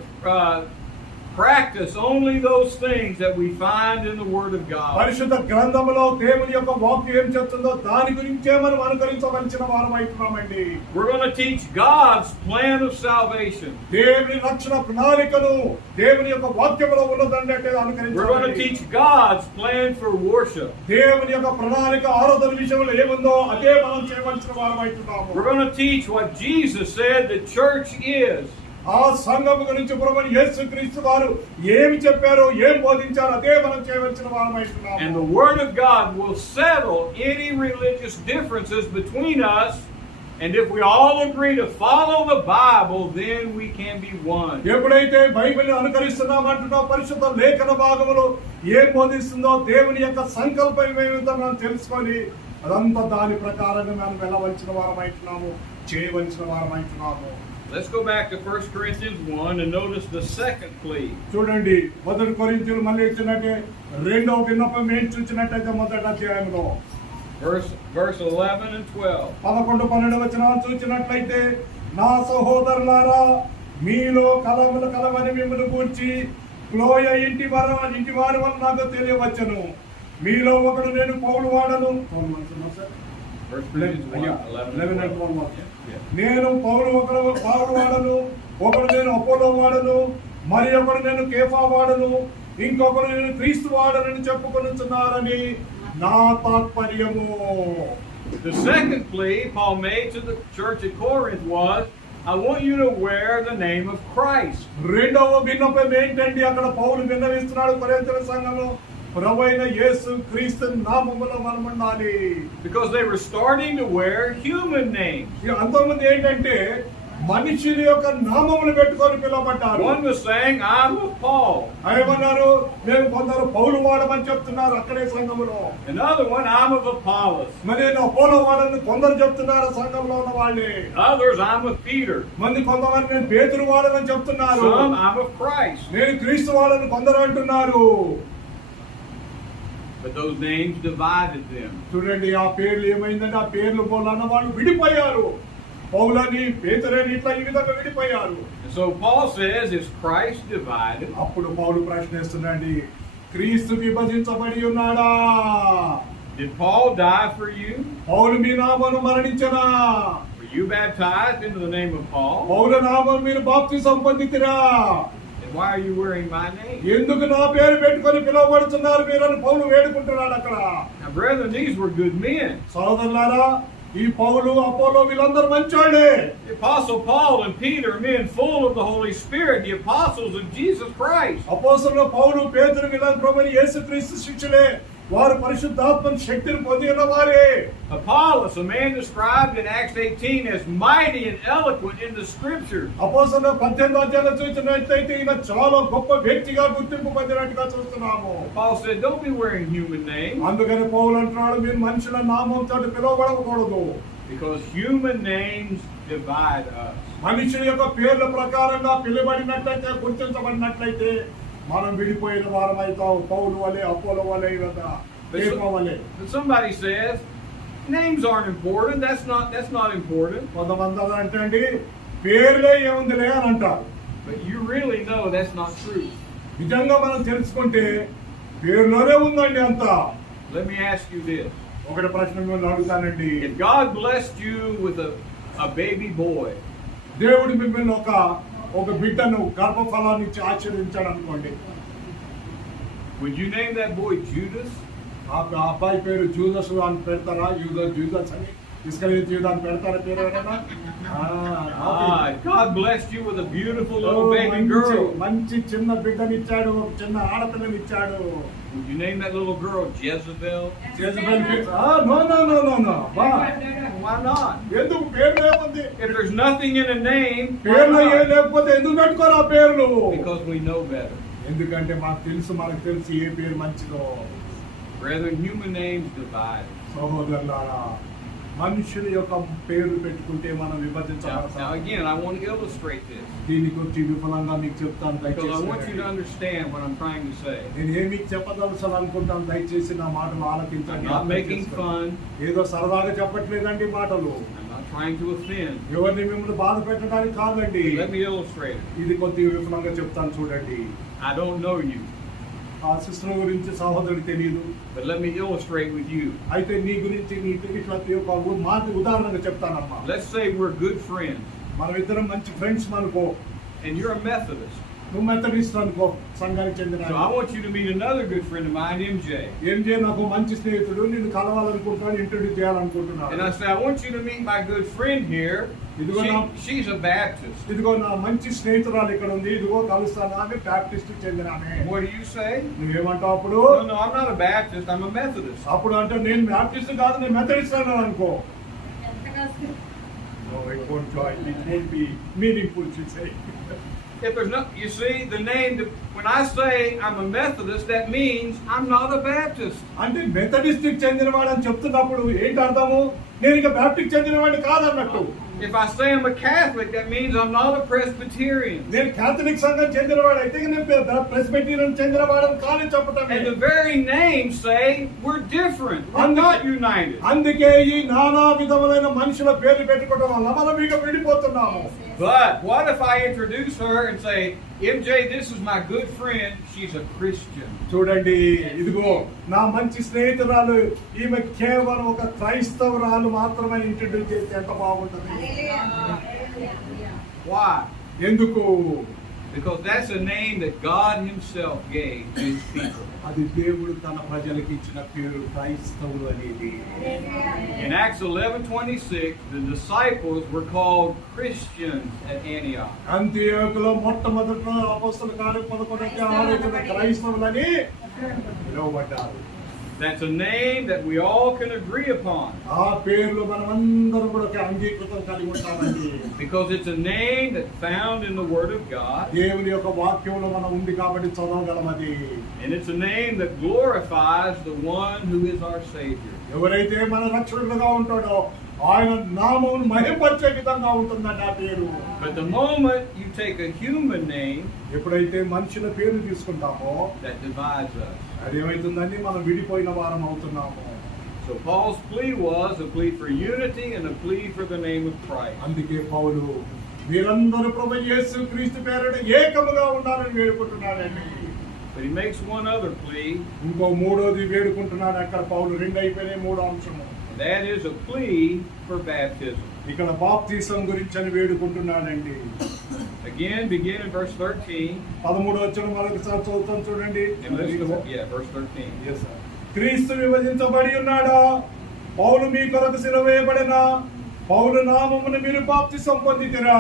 practice only those things that we find in the Word of God. పరిశుద్ధ గ్రంథములో దేవుని యొక్క వాక్యం ఏం చెప్తుందో దాని గురించే మనం అనుకరించవలసిన వారమైతున్నామండి. We're going to teach God's plan of salvation. దేవుని రక్షణ ప్రణాళికను దేవుని యొక్క వాక్యములో ఉన్నదంటే అనుకరించాలి. We're going to teach God's plan for worship. దేవుని యొక్క ప్రణాళిక ఆరాధన విషయంలో ఏముందో అదే మనం చేయవలసిన వారమైతున్నాము. We're going to teach what Jesus said the church is. ఆ సంఘము గురించి ప్రభువు యేసుక్రీస్తు వారు ఏమి చెప్పారో, ఏం బోధించారో అదే మనం చేయవలసిన వారమైతున్నాము. And the Word of God will settle any religious differences between us. And if we all agree to follow the Bible, then we can be one. ఎప్పుడైతే బైబిల్ని అనుకరిస్తున్నామంటున్నా, పరిశుద్ధ లేఖన భాగములో ఏం బోధిస్తుందో, దేవుని యొక్క సంకల్పం ఏమిటో మనం తెలుసుకొని అదంతా దాని ప్రకారంగా మనం వెళ్ళవలసిన వారమైతున్నాము, చేయవలసిన వారమైతున్నాము. Let's go back to 1 Corinthians 1 and notice the second plea. చూడండి, 1 కొరింథీయులు మళ్ళీ ఇచ్చినట్టే రెండవ విన్నపం ఏం చూసినట్టయితే మొదటి అధ్యాయంలో Verse 11 and 12. 11, 12 వచనాలు చూసినట్లయితే, నా సహోదరులారా, మీలో కలవని మిమ్మల్ని గూర్చి క్లోయ ఇంటి వారి వల్ల నాకు తెలియవచ్చును. మీలో ఒకడు నేను పౌలు వాడను. First Corinthians 11 and 12. నేను పౌలు వాడను, ఒకడు నేను అపోలో వాడను, మరి ఒకడు నేను కేఫా వాడను, ఇంకొకడు నేను క్రీస్తు వాడనని చెప్పుకొనుచున్నారని నా తాత్పర్యము. The second plea Paul made to the church at Corinth was, I want you to wear the name of Christ. రెండవ విన్నపం ఏంటండి? అక్కడ పౌలు విన్నవిస్తున్నాడు కొరింథీయుల సంఘంలో, ప్రభువైన యేసు క్రీస్తు నామములో మనం ఉండాలి. Because they were starting to wear human names. అంతకుముందు ఏంటంటే మనుషుల యొక్క నామములు పెట్టుకొని పిలువబడ్డారు. One was saying, I'm of Paul. ఏమన్నారు? మేము కొందరు పౌలు వాడమని చెప్తున్నారు అక్కడే సంఘములో. Another one, I'm of Apollos. మరి నేను అపోలో వాడని కొందరు చెప్తున్నారు సంఘంలో ఉన్న వాళ్ళే. Others, I'm of Peter. కొంతమంది నేను పేతురు వాడని చెప్తున్నారు. Some, I'm of Christ. నేను క్రీస్తు వాడని కొందరు అంటున్నారు. But those names divided them. చూడండి, ఆ పేర్లు ఏమైందంటే ఆ పేర్లు పోలన్న వాళ్ళు విడిపోయారు. పౌలని, పేతురని ఇట్లా ఈ విధంగా విడిపోయారు. And so Paul says, is Christ divided? అప్పుడు పౌలు ప్రశ్నిస్తున్నాడు, క్రీస్తు విభజించబడి ఉన్నాడా? Did Paul die for you? పౌలు మీ నామమును మరణించనా? Were you baptized into the name of Paul? పౌలు నామమును మీరు బాప్తిసం పొందితిరా? And why are you wearing my name? ఎందుకు నా పేరు పెట్టుకొని పిలువబడుతున్నారు మీరని పౌలు వేడుకుంటున్నాడు అక్కడ. Now, brethren, these were good men. సోదరులారా, ఈ పౌలు, అపోలో వీళ్ళందరూ మంచోళ్ళే. The Apostle Paul and Peter, men full of the Holy Spirit, the apostles of Jesus Christ. అపోస్తలులు పౌలు, పేతురు వీళ్ళ ప్రభువైన యేసుక్రీస్తు శిష్యులే. వారు పరిశుద్ధాత్మ శక్తిని పొందిన వారే. Apollos, a man described in Acts 18 as mighty and eloquent in the Scripture. అపోస్తలుల 18వ అధ్యాయంలో చూసినట్లయితే ఈయన చాలా గొప్ప వ్యక్తిగా గుర్తింపు పొందినట్టుగా చూస్తున్నాము. Paul said, don't be wearing human names. అందుకని పౌలు అంటున్నాడు, మీరు మనుషుల నామంతో పిలువబడకూడదు. Because human names divide us. మనుషుల యొక్క పేర్ల ప్రకారంగా పిలువబడినట్లయితే, గుర్తించబడినట్లయితే మనం విడిపోయిన వారం అవుతాం. పౌలు వలె, అపోలో వలె, వలె. But somebody says, names aren't important. That's not important. కొంతమంది అంటే అండి పేర్లే ఏముందిలే అని అంటారు. But you really know that's not true. నిజంగా మనం తెలుసుకుంటే పేర్లోనే ఉందండి అంతా. Let me ask you this. ఒకటి ప్రశ్న మిమ్మల్ని అడుగుతానండి. If God blessed you with a baby boy, దేవుడు మిమ్మల్ని ఒక బిడ్డను గర్భఫలాన్ని ఇచ్చి ఆశీర్వదించాడు అనుకోండి, would you name that boy Judas? ఆ అబ్బాయి పేరు జూదస్ అని పెడతారా? జూదస్ అని ఇస్కరియోతు యూదా అని పెడతారా పేరు ఎవరైనా? God blessed you with a beautiful little baby girl. మంచి చిన్న బిడ్డనిచ్చాడు, ఒక చిన్న ఆడపిల్లని ఇచ్చాడు. Would you name that little girl Jezebel? No. Why not? ఎందుకు పేర్లు ఏముంది? If there's nothing in a name, పేర్లు లేకపోతే ఎందుకు పెట్టుకోరు ఆ పేర్లు? because we know better. ఎందుకంటే మనకు తెలుసు ఏ పేరు మంచిదో. Brethren, human names divide. సహోదరులారా, మనుషుల యొక్క పేరు పెట్టుకుంటే మనం Now విభజించాలి. again, I want to illustrate this దీని గురించి విఫలంగా మీకు చెప్తాను. because I want you to దయచేసి understand what I'm trying to say. నేను ఏమి చెప్పదలుసాను అనుకుంటాను. దయచేసి నా మాటలు I'm ఆలకించండి. not making fun. ఏదో సరదాగా చెప్పట్లేదండి మాటలు. I'm not trying to offend. ఎవరిని మిమ్మల్ని బాధ పెట్టడానికి కాదండి. Let me illustrate it. ఇది కొద్దిగా విఫలంగా చెప్తాను చూడండి. I don't know you, ఆ సిస్టర్ గురించి సహోదరుడు తెలియదు. but let me illustrate with you. అయితే నీ గురించి ఇట్లా ఒక మాట ఉదాహరణగా చెప్తానమ్మా. Let's say we're good friends మనం ఇద్దరం మంచి ఫ్రెండ్స్ అనుకో. and you're a Methodist. నువ్వు మెథడిస్ట్ అనుకో, సంఘానికి చెందిన. So I want you to meet another good friend of mine, MJ. M J నాకు మంచి స్నేహితుడు, నేను కలవాలనుకుంటున్నాను, ఇంట్రొడ్యూస్ చేయాలనుకుంటున్నాను. And I say, I want you to meet my good friend here. She's a Baptist. ఇదిగో నా మంచి స్నేహితురాలు ఇక్కడ ఉంది, ఇదిగో కలుస్తాను, ఆమె బ్యాప్టిస్ట్ చెందిన ఆమె. What do you say? నువ్వేమంటావు అప్పుడు? No, I'm not a Baptist, I'm a Methodist. అప్పుడు అంటే నేను బ్యాప్టిస్ట్ కాదు, నేను మెథడిస్ట్ అన్నాను అనుకో. No, it won't join. It won't be meaningful to say. If there's no, you see, the name, when I say I'm a Methodist, that means I'm not a Baptist. అంటే Methodist చెందినవాడు అని చెప్తున్నప్పుడు ఏంటి అర్థము? నేను ఇక Baptist చెందినవాడిని కాదన్నట్టు. If I say I'm a Catholic, that means I'm not a Presbyterian. నేను Catholic సంఘం చెందినవాడు అయితే నేను ప్రెస్బిటేరియన్ చెందినవాడని కాదని చెప్పటమే. And the very names say we're different. We're not united. అందుకే ఈ నానా విధములైన మనుషుల పేర్లు పెట్టుకోవడం వల్ల మనం ఇక విడిపోతున్నాము. But what if I introduce her and say, MJ, this is my good friend. She's a Christian. చూడండి, ఇదిగో నా మంచి స్నేహితురాలు, ఈమె కేవలం ఒక క్రైస్తవురాలు మాత్రమే ఇంట్రడ్యూస్ చేస్తే ఎంత బాగుంటుంది. Why? ఎందుకు? Because that's a name that God Himself gave to His people. అది దేవుడు తన ప్రజలకు ఇచ్చిన పేరు, క్రైస్తవులు అనేది. In Acts 11:26, the disciples were called Christians at Antioch. అంత్యోకులో మొట్టమొదట అపోస్తల కార్యం 11:6 క్రైస్తవులని పిలువబడ్డారు. That's a name that we all can agree upon. ఆ పేర్లు మనమందరం కూడా ఒక అంగీకృతం కలిగి ఉంటామండి. Because it's a name that's found in the Word of God. దేవుని యొక్క వాక్యంలో మనం ఉంది కాబట్టి చదవగలం అది. And it's a name that glorifies the one who is our Savior. ఎవరైతే మన రక్షకుడుగా ఉంటాడో ఆయన నామం మహిమపరిచే విధంగా ఉంటుందండి ఆ పేరు. But the moment you take a human name, ఎప్పుడైతే మనుషుల పేరు తీసుకుంటామో that divides us. అదేమైతుందండి, మనం విడిపోయిన వారం అవుతున్నాము. So Paul's plea was a plea for unity and a plea for the name of Christ. అందుకే పౌలు మీరందరూ ప్రభు యేసు క్రీస్తు పేరిట ఏకముగా ఉండాలని వేడుకుంటున్నాడండి. But he makes one other plea. ఇంకో మూడోది వేడుకుంటున్నాడు అక్కడ పౌలు. రెండు అయిపోయినాయి, మూడో అంశము. That is a plea for baptism. ఇక్కడ బాప్తిసం గురించి అని వేడుకుంటున్నాడండి. Again, begin in verse 13. 13వ వచనం మరొకసారి చదువుతాం చూడండి. And verse 13. Yes, sir. క్రీస్తు విభజించబడి ఉన్నాడా? పౌలు మీ కొరకు సిలువ వేయబడినా? పౌలు నామమున మీరు బాప్తిసం పొందితిరా?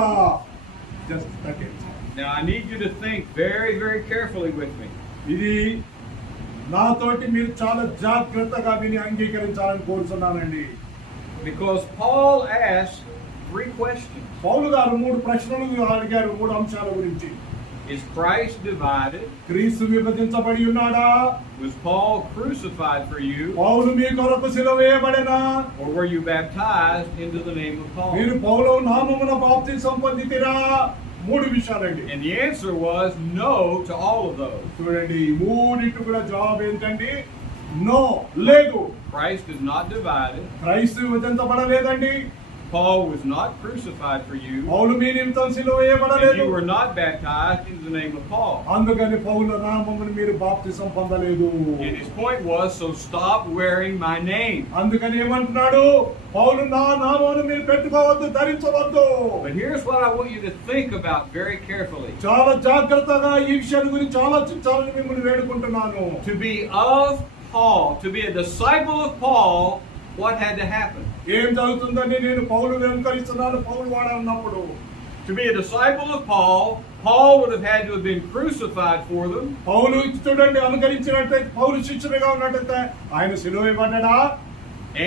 Just a second. Now I need you to think very, very carefully with me. ఇది నాతోటి మీరు చాలా జాగ్రత్తగా విని అంగీకరించాలని కోరుతున్నానండి. Because Paul asked 3 questions. పౌలు గారు 3 ప్రశ్నలు అడిగారు, 3 అంశాల గురించి. Is Christ divided? క్రీస్తు విభజించబడి ఉన్నాడా? Was Paul crucified for you? పౌలు మీ కొరకు సిలువ వేయబడినా? Or were you baptized into the name of Paul? మీరు పౌలు నామమున బాప్తిసం పొందితిరా? 3 విషయాలండి. And the answer was no to all of those. చూడండి, ఈ మూడింటి కూడా జవాబు ఏంటండి? నో, లేదు. Christ is not divided. క్రీస్తు విభజించబడలేదండి. Paul was not crucified for you. పౌలు మీ నిమిత్తం సిలువ And వేయబడలేదు. you were not baptized into the name of Paul. అందుకని పౌలు నామమున మీరు బాప్తిసం పొందలేదు. And his point was, so stop wearing my name. అందుకని ఏమంటున్నాడు? పౌలు నా నామమును మీరు పెట్టుకోవద్దు, ధరించవద్దు. But here's what I want you to think about very carefully. చాలా జాగ్రత్తగా ఈ విషయాల గురించి ఆలోచించాలని మిమ్మల్ని వేడుకుంటున్నాను. To be of Paul, to be a disciple of Paul, what had to happen? ఏం జరుగుతుందని నేను పౌలు వెంకరిస్తున్నాను, పౌలు వాడన్నప్పుడు. To be a disciple of Paul, Paul would have had to have been crucified for them. పౌలు చూడండి, అనుకరించినట్లయితే పౌలు శిష్యుడిగా ఉన్నట్లయితే ఆయన సిలువ వేయబడ్డాడా?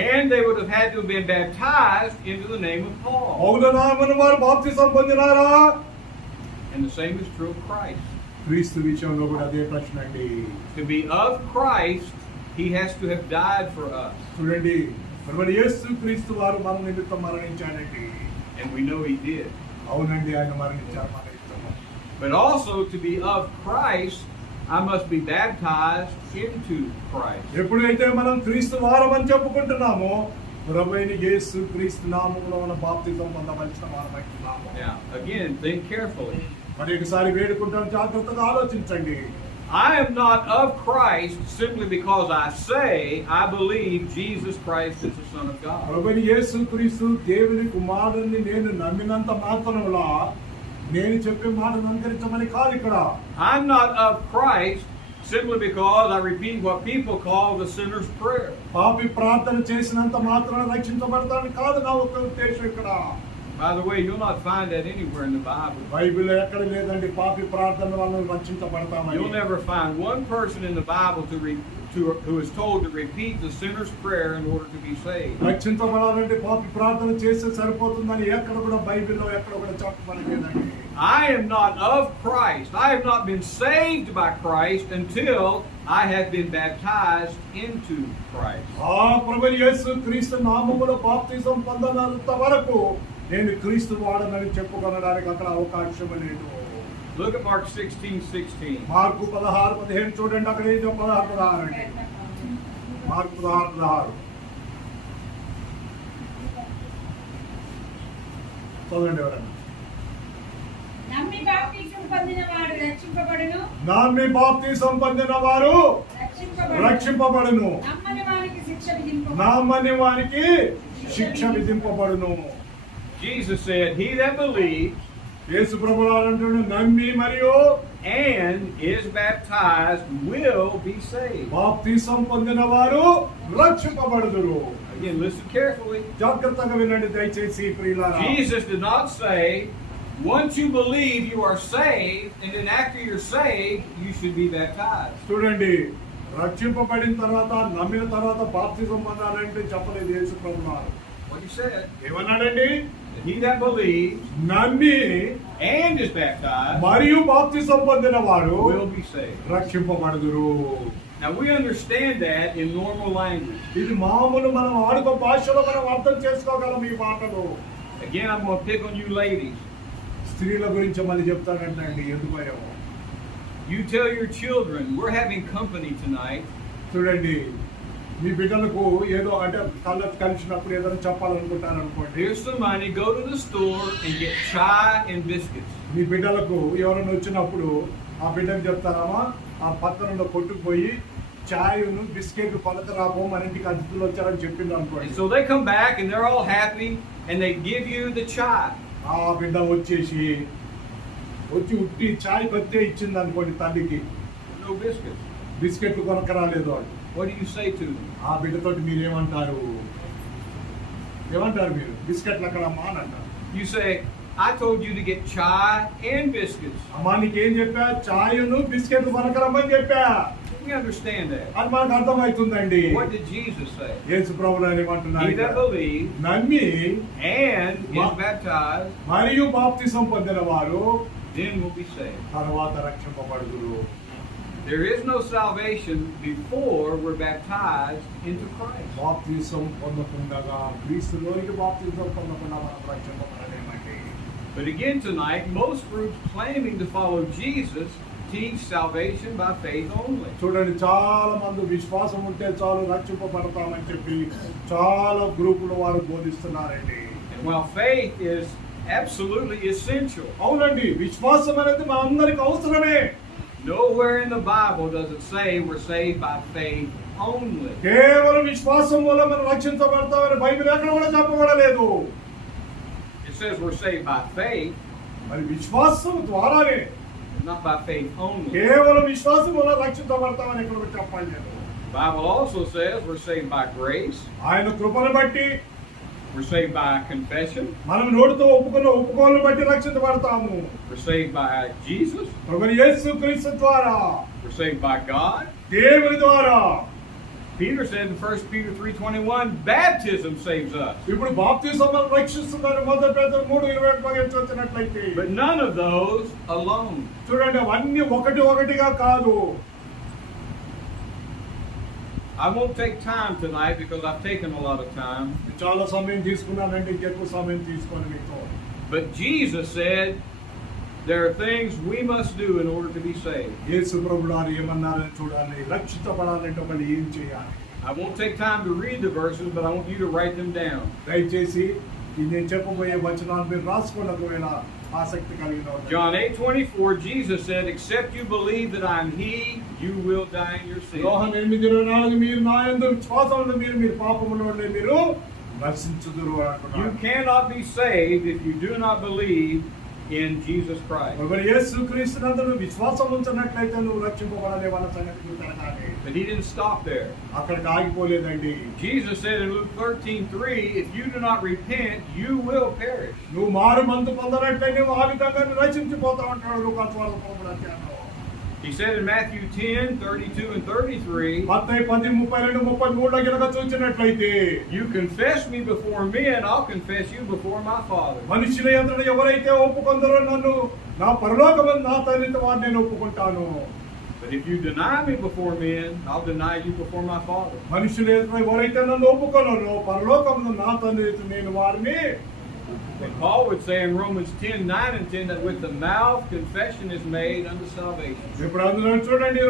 And they would have had to have been baptized into the name of Paul. పౌలు నామమున వారు బాప్తిసం పొందినారా? And the same is true of Christ. క్రీస్తు విషయంలో కూడా అదే ప్రశ్న అండి. To be of Christ, he has to have died for us. చూడండి, మరి యేసు క్రీస్తు వారు మన నిమిత్తం మరణించాడండి. And we know he did. అవునండి, ఆయన మరణించారు మన నిమిత్తము. But also to be of Christ, I must be baptized into Christ. ఎప్పుడైతే మనం క్రీస్తు వారమని చెప్పుకుంటున్నామో ప్రభువైన యేసు క్రీస్తు నామములో మన బాప్తిసం పొందవలసిన వారమైతున్నాము. Now, again, think carefully. మరి ఒకసారి వేడుకుంటాం, జాగ్రత్తగా ఆలోచించండి. I am not of Christ simply because I say I believe Jesus Christ is the Son of God. ప్రభువైన యేసు క్రీస్తు దేవుని కుమారుని నేను నమ్మినంత మాత్రములా నేను చెప్పే మాటను అనుసరించమని కాదు ఇక్కడ. I'm not of Christ simply because I repeat what people call the sinner's prayer. పాపి ప్రార్థన చేసినంత మాత్రాన రక్షించబడతాను కాదు నా ఒక్క ఉద్దేశం ఇక్కడ. By the way, you'll not find that anywhere in the Bible. Bible ఎక్కడ లేదండి పాపి ప్రార్థన వల్ల రక్షించబడతామని. You'll never find one person in the Bible who is told to repeat the sinner's prayer in order to be saved. రక్షించబడాలంటే పాపి ప్రార్థన చేస్తే సరిపోతుందని ఎక్కడ కూడా బైబిల్లో ఎక్కడ కూడా చెప్పబడలేదండి. I am not of Christ. I have not been saved by Christ until I have been baptized into Christ. ఆ ప్రభువైన యేసు క్రీస్తు నామములో బాప్తిసం పొందనంత వరకు నేను క్రీస్తు వాడనని చెప్పుకొనడానికి అక్కడ అవకాశం లేదు. Look at Mark 16:16. మార్కు 16:15 చూడండి, అక్కడ ఏదో 16:16 అండి. మార్కు 16:16 చదవండి ఎవరన్నా. బాప్తిసం పొందిన వాడు రక్షింపబడును. నమ్మి బాప్తిసం పొందిన వారు రక్షింపబడును. నమ్మని వానికి శిక్ష విధింపబడును. నమ్మని వారికి శిక్ష విధింపబడును. Jesus said, "He that believes యేసు ప్రభువారు అంటున్నాడు, నమ్మి మరియు and is baptized will be saved." బాప్తిసం పొందిన వారు రక్షింపబడుదురు. Again, listen carefully. జాగ్రత్తగా వినండి దయచేసి ప్రియులారా. Jesus did not say, once you believe you are saved, and then after you're saved, you should be baptized. చూడండి, రక్షింపబడిన తర్వాత నమ్మిన తర్వాత బాప్తిసం పొందాలంటే చెప్పలేదు యేసు ప్రభువారు. What he said, ఏమన్నాడండి? he that believes నమ్మి and is baptized మరియు బాప్తిసం పొందిన వారు will be saved. రక్షింపబడుదురు. Now we understand that in normal language. ఇది మామూలు మనం ఆడుకో భాషలో మనం అర్థం చేసుకోగలం ఈ మాటలు. Again, I'm going to pick on you ladies. స్త్రీల గురించి మళ్ళీ చెప్తానంటండి ఎందుకో. You tell your children, we're having company tonight. చూడండి, మీ బిడ్డలకు ఏదో అంటే కలిసినప్పుడు ఏదైనా చెప్పాలనుకుంటారు అనుకోండి. Here's some money, go to the store and get chai and biscuits. మీ బిడ్డలకు ఎవరైనా వచ్చినప్పుడు ఆ బిడ్డకు చెప్తారమ్మా, ఆ పక్కన కొట్టుకుపోయి చాయ్ను బిస్కెట్ పలకరాపో మన ఇంటికి అతిథులు వచ్చారని చెప్పింది అనుకోండి. And so they come back and they're all happy and they give you the chai. ఆ బిడ్డ వచ్చి ఉట్టి చాయ్ కొత్తే ఇచ్చింది అనుకోండి తల్లికి, No biscuits. బిస్కెట్లు కొనకరాలేదు వాళ్ళు. What do you say to them? ఆ బిడ్డతోటి మీరు ఏమంటారు? మీరు బిస్కెట్లు ఎక్కడమ్మా అని అంటారు. You say, I told you to get chai and biscuits. అమ్మా నీకేం చెప్పా? చాయ్ను బిస్కెట్లు కొనకరమ్మని చెప్పా. We understand that. అది మనకు అర్థమవుతుందండి. What did Jesus say? యేసు ప్రభువు He ఏమంటున్నారు? that believes నమ్మి and is baptized, మరియు బాప్తిసం పొందిన వారు then will be saved. తర్వాత రక్షింపబడుదురు. There is no salvation before we're baptized into Christ. బాప్తిసం పొందకుండా క్రీస్తులోనికి బాప్తిసం పొందకుండా మనం రక్షింపబడలేమండి. But again tonight, most groups claiming to follow Jesus teach salvation by faith only. చూడండి, చాలా మంది విశ్వాసం ఉంటే చాలు రక్షింపబడతామని చెప్పి చాలా గ్రూపులు వారు బోధిస్తున్నారండి. And while faith is absolutely essential, అవునండి, విశ్వాసం అనేది మన అందరికి అవసరమే. nowhere in the Bible does it say we're saved by faith only. కేవలం విశ్వాసం వల్ల మనం రక్షించబడతామని బైబిల్ ఎక్కడ కూడా చెప్పబడలేదు. It says we're saved by faith, మరి విశ్వాసం ద్వారానే, not by faith only. కేవలం విశ్వాసం వల్ల రక్షించబడతామని ఎక్కడ కూడా చెప్పలేదు. The Bible also says we're saved by grace, ఆయన కృపను బట్టి, we're saved by confession, మనం నోటితో ఒప్పుకోలను బట్టి రక్షించబడతాము. we're saved by Jesus, ప్రభువు యేసు క్రీస్తు ద్వారా, we're saved by God. దేవుని ద్వారా. Peter said in 1 Peter 3:21, baptism saves us. ఇప్పుడు బాప్తిసం రక్షిస్తుందని 1 పేతురు 3:21 వచ్చినట్లయితే, But none of those alone. చూడండి, అవన్నీ ఒకటిగా కాదు. I won't take time tonight because I've taken a lot of time. చాలా సమయం తీసుకున్నానంటే ఇంకెక్కువ సమయం తీసుకొని మీతో. But Jesus said there are things we must do in order to be saved. యేసు ప్రభువు ఏమన్నారని చూడాలి. రక్షించబడాలంటే ఒకళ్ళు ఏం చేయాలి? I won't take time to read the verses, but I want you to write them down. దయచేసి ఈ నేను చెప్పబోయే వచనాలు మీరు రాసుకోండి ఒకవేళ ఆసక్తి కలిగిన వాళ్ళు. John 8:24, Jesus said, except you believe that I am He, you will die in your sins. యోహాను 8:24 మీరు నా యందు విశ్వాసం ఉంటే మీరు పాపములో ఉంటే మీరు నశించుదురు అంటున్నారు. You cannot be saved if you do not believe in Jesus Christ. ఒకవేళ యేసు క్రీస్తునందు విశ్వాసం ఉంచినట్లయితే నువ్వు రక్షింపబడలేవన్న సంగతి నువ్వు తెలగాలి. But He didn't stop there. అక్కడికి ఆగిపోలేదండి. Jesus said in Luke 13:3, if you do not repent, you will perish. నువ్వు మారు మనసు పొందనట్లయితే నువ్వు ఆ విధంగా నశించిపోతావు అంటాడు లూకాసు వార్త 11వ అధ్యాయంలో. He said in Matthew 10:32 and 33, మత్తయి 10:32-33 గనుక చూచినట్లయితే, you confess me before men, I'll confess you before my Father. మనుషుల ఎదుట ఎవరైతే ఒప్పుకొందరో నన్ను నా పరలోకమందు నా తండ్రితో వారిని నేను ఒప్పుకుంటాను. But if you deny me before men, I'll deny you before my Father. మనుషుల ఎదుట ఎవరైతే నన్ను ఒప్పుకొనరో పరలోకమందు నా తండ్రితో నేను వారిని. And Paul would say in Romans 10:9 and 10 that with the mouth confession is made unto salvation. ఇప్పుడు అందులో చూడండి,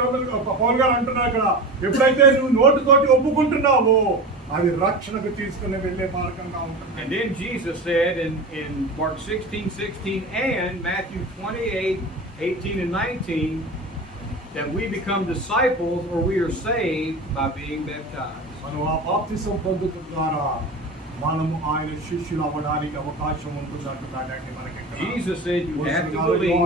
పౌలు గారు అంటున్నారు ఇక్కడ, ఎప్పుడైతే నువ్వు నోటితోటి ఒప్పుకుంటున్నావో అది రక్షణకు తీసుకుని వెళ్ళే మార్గంగా ఉంటుంది. And then Jesus said in Mark 16:16 and Matthew 28:18 and 19 that we become disciples or we are saved by being baptized. మనం ఆ బాప్తిసం పొందుట ద్వారా మనము ఆయన శిష్యులు అవ్వడానికి అవకాశం ఉంటుంది అంటున్నాడండి మనకి ఇక్కడ. Jesus said you have to believe.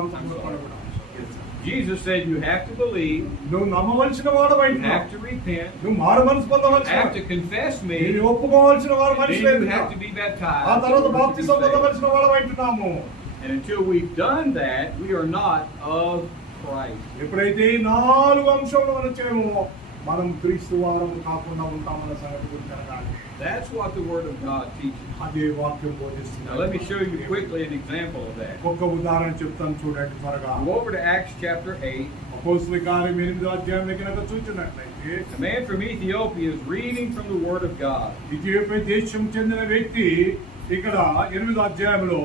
Jesus said you have to believe. నువ్వు నమ్మవలసిన వాడవై You have to repent. నువ్వు మారు మనసు You పొందవలసిన have to confess me. నేను ఒప్పుకోవాల్సిన వాడు Then మనిషి you లేదు. have to be ఆ baptized. తర్వాత బాప్తిసం పొందవలసిన వాడవై ఉంటున్నాము. And until we've done that, we are not of Christ. ఎప్పుడైతే ఈ 4 అంశములు మనం చేయమో మనం క్రీస్తు వారం కాకుండా ఉంటామన్న సంగతి గురించి అడగాలి. That's what the Word of God teaches. అదే వాక్యం బోధిస్తుంది. Now let me show you quickly an example of that. ఒక్క ఉదాహరణ చెప్తాను చూడండి త్వరగా. Go over to Acts chapter 8. అపోస్తలుల కార్యం 8వ అధ్యాయం కనుక చూసినట్లయితే A man from Ethiopia is reading from the Word of God. Ethiopia దేశం చెందిన వ్యక్తి ఇక్కడ 8వ అధ్యాయంలో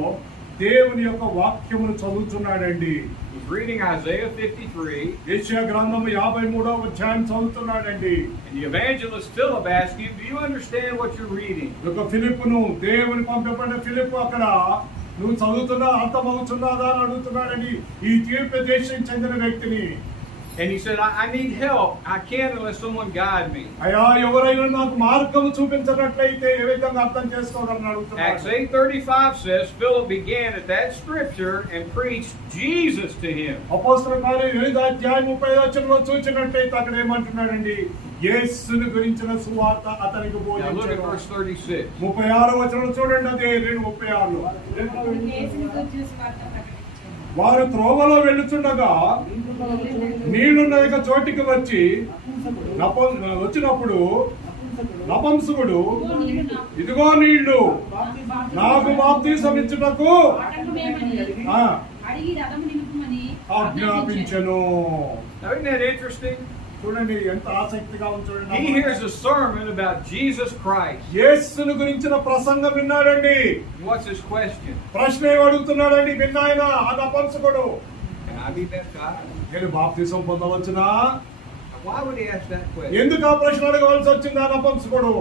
దేవుని యొక్క వాక్యమును చదువుతున్నాడండి. He's reading Isaiah 53. యెషయా గ్రంథము 53వ అధ్యాయం చదువుతున్నాడండి. And the evangelist Philip asked him, do you understand what you're reading? ఒక ఫిలిప్పును దేవుని పంపబడిన ఫిలిప్పు అక్కడ నువ్వు చదువుతున్నా అర్థమవుతున్నదా అని అడుగుతున్నాడండి ఈ ఇథియోపియా దేశం చెందిన వ్యక్తిని. And he said, I need help. I can't unless someone guide me. అయ్యా ఎవరైనా నాకు మార్గం చూపించినట్లయితే ఏ విధంగా అర్థం చేసుకోగలను Acts అడుగుతున్నాడు. 8:35 says, Philip began at that scripture and preached Jesus to him. అపోస్తలుల కార్యం 8వ అధ్యాయం 30వ వచనంలో చూసినట్లయితే అక్కడ ఏమంటున్నాడండి యేసుని గురించిన సువార్త అతనికి Now look at బోధించాడు. verse 36. 36వ వచనం చూడండి అదే 36లో. అప్పుడు యేసుని గూర్చిన సువార్త ప్రకటించాడు. వారు త్రోవలో వెళ్ళుచుండగా నీళ్లున్న ఒక చోటికి వచ్చినప్పుడు నపుంసకుడు ఇదిగో నీళ్లు నాకు బాప్తిసం ఇచ్చుటకు అడిగి రథము నిలుపుమని ఆజ్ఞాపించెను. Now isn't that interesting? చూడండి ఎంత ఆసక్తిగా ఉంది He చూడండి. hears a sermon about Jesus Christ. యేసును గురించిన ప్రసంగం విన్నాడండి. And what's his question? ప్రశ్న ఏం అడుగుతున్నాడండి విన్నాయన ఆ నపుంసకుడు. Can I be baptized? నేను బాప్తిసం పొందవచ్చునా? Now, why would he ask that question? ఎందుకు ఆ ప్రశ్న అడగవలసి వచ్చింది ఆ నపుంసకుడు?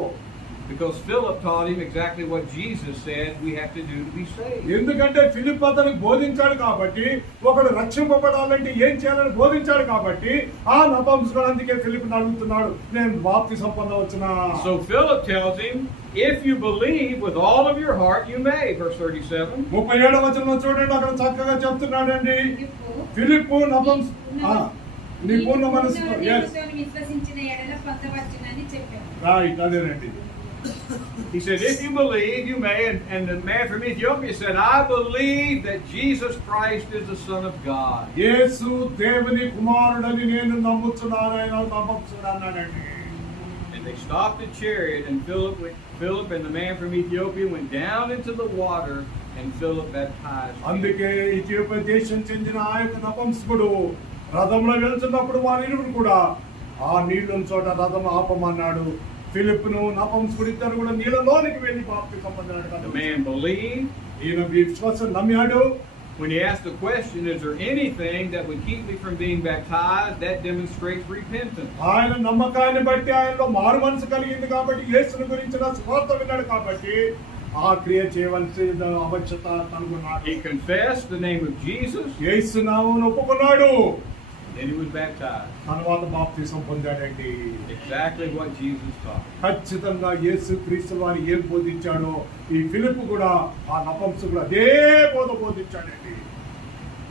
Because Philip taught him exactly what Jesus said we have to do to be saved. ఎందుకంటే ఫిలిప్ అతనికి బోధించాడు కాబట్టి ఒకడు రక్షింపబడాలంటే ఏం చేయాలని బోధించాడు కాబట్టి ఆ నపుంసకుడు అందుకే ఫిలిప్ అడుగుతున్నాడు నేను బాప్తిసం పొందవచ్చునా? So Philip tells him, if you believe with all of your heart, you may. Verse 37. 37వ వచనంలో చూడండి అక్కడ చక్కగా చెప్తున్నాడండి. ఫిలిప్ నీ పూర్ణ మనసుతో విశ్వసించిన ఎడల పొందవచ్చునని చెప్పాడు. రైట్ అదేనండి. He said, if you believe, you may. And the man from Ethiopia said, I believe that Jesus Christ is the Son of God. యేసు దేవుని కుమారుడని నేను నమ్ముతున్నాను ఆయన నమ్మొచ్చును అన్నాడండి. And they stopped the chariot, and Philip and the man from Ethiopia went down into the water, and Philip baptized him. అందుకే Ethiopia దేశం చెందిన ఆ యొక్క నపుంసకుడు రథంలో వెళ్తున్నప్పుడు వారిరువురు కూడా ఆ నీళ్ళ చోట రథం ఆపమన్నాడు. ఫిలిప్ను నపుంసకుడు ఇద్దరు కూడా నీళ్ళలోనికి వెళ్ళి బాప్తిసం పొందాడు. The man believed. ఈయన విశ్వాసం నమ్మాడు. When he asked the question, is there anything that would keep me from being baptized? That demonstrates repentance. ఆయన నమ్మకాన్ని బట్టి ఆయనలో మారు మనసు కలిగింది కాబట్టి యేసుని గురించిన సువార్త విన్నాడు కాబట్టి ఆ క్రియ చేయవలసిన అవశ్యత కనుగొన్నాడు. He confessed the name of Jesus. యేసు నామమును ఒప్పుకున్నాడు. Then he was baptized. తర్వాత బాప్తిసం పొందాడండి. Exactly what Jesus taught. ఖచ్చితంగా యేసు క్రీస్తు వారు ఏం బోధించాడో ఈ ఫిలిప్ కూడా ఆ నపుంసకుడు అదే బోధించాడండి.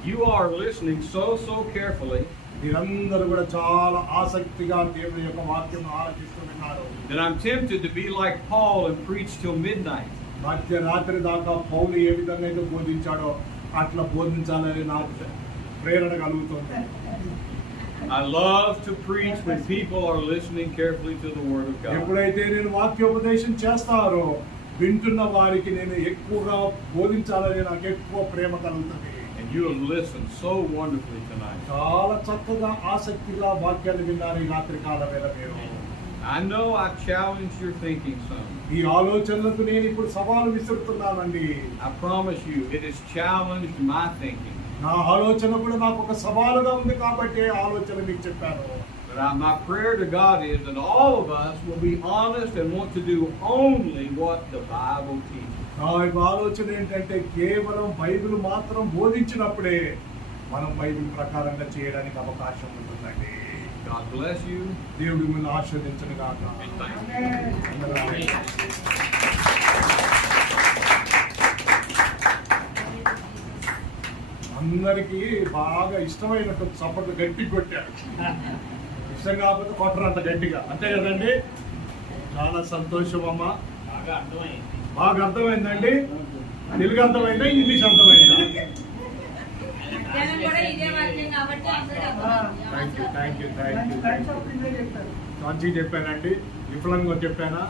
You are listening so carefully మీరందరూ కూడా చాలా ఆసక్తిగా దేవుని యొక్క వాక్యం ఆలోచిస్తూ విన్నారు. that I'm tempted to be like Paul and preach till midnight. మధ్యరాత్రి దాకా పౌలు ఏ విధంగా అయితే బోధించాడో అట్లా బోధించాలని నాకు ప్రేరణ కలుగుతుంది. I love to preach when people are listening carefully to the Word of God. ఎప్పుడైతే నేను వాక్యోపదేశం చేస్తారో వింటున్న వారికి నేను ఎక్కువగా బోధించాలని నాకు ఎక్కువ ప్రేమ కలుగుతుంది. And you have listened so wonderfully tonight. చాలా చక్కగా ఆసక్తిగా వాక్యాలు విన్నారు ఈ రాత్రి కాల వేళ మీరు. I know I've challenged your thinking some. ఈ ఆలోచనలకు నేను ఇప్పుడు సవాలు విసురుతున్నానండి. I promise you, it has challenged my thinking. నా ఆలోచన కూడా నాకు ఒక సవాలుగా ఉంది కాబట్టి ఆలోచన మీకు చెప్పాను. But my prayer to God is that all of us will be honest and want to do only what the Bible teaches. నా యొక్క ఆలోచన ఏంటంటే కేవలం బైబిల్ మాత్రం బోధించినప్పుడే మనం బైబిల్ ప్రకారంగా చేయడానికి అవకాశం ఉంటుందండి. God bless you. దేవుడి మిమ్మల్ని ఆశీర్వదించును గాక. అందరికీ బాగా ఇష్టమైనట్టు చప్పట్లు గట్టి కొట్టారు. ఇష్టం కాకపోతే కొట్టరు అంత గట్టిగా, అంతే కదండి. చాలా సంతోషం అమ్మా. బాగా అర్థమైందండి. తెలుగు అర్థమైందా, ఇంగ్లీష్ అర్థమైందా? జనం కూడా ఇదే వాక్యం కాబట్టి అందరికీ అర్థమవుతుంది. థ్యాంక్ యూ మంచిగా చెప్పానండి. విఫలంగా చెప్పానా?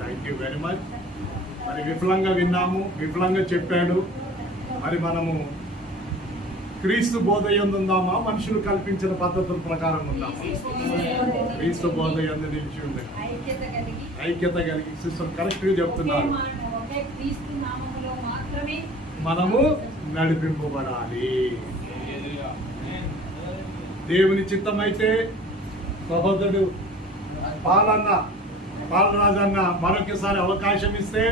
Thank you very much. మరి విఫలంగా విన్నాము, విఫలంగా చెప్పాడు. మరి మనము క్రీస్తు బోధ యందు ఉందామా, మనుషులు కల్పించిన పద్ధతుల ప్రకారం ఉందామా? క్రీస్తు బోధ యందు నిలిచి ఉంది. ఐక్యత కలిగి సిస్టర్ కరెక్ట్గా చెప్తున్నారు. ఒకే క్రీస్తు నామములో మాత్రమే మనము నడిపింపబడాలి. దేవుని చిత్తమైతే సహోదరుడు పాలరాజన్న మరొకసారి అవకాశం ఇస్తే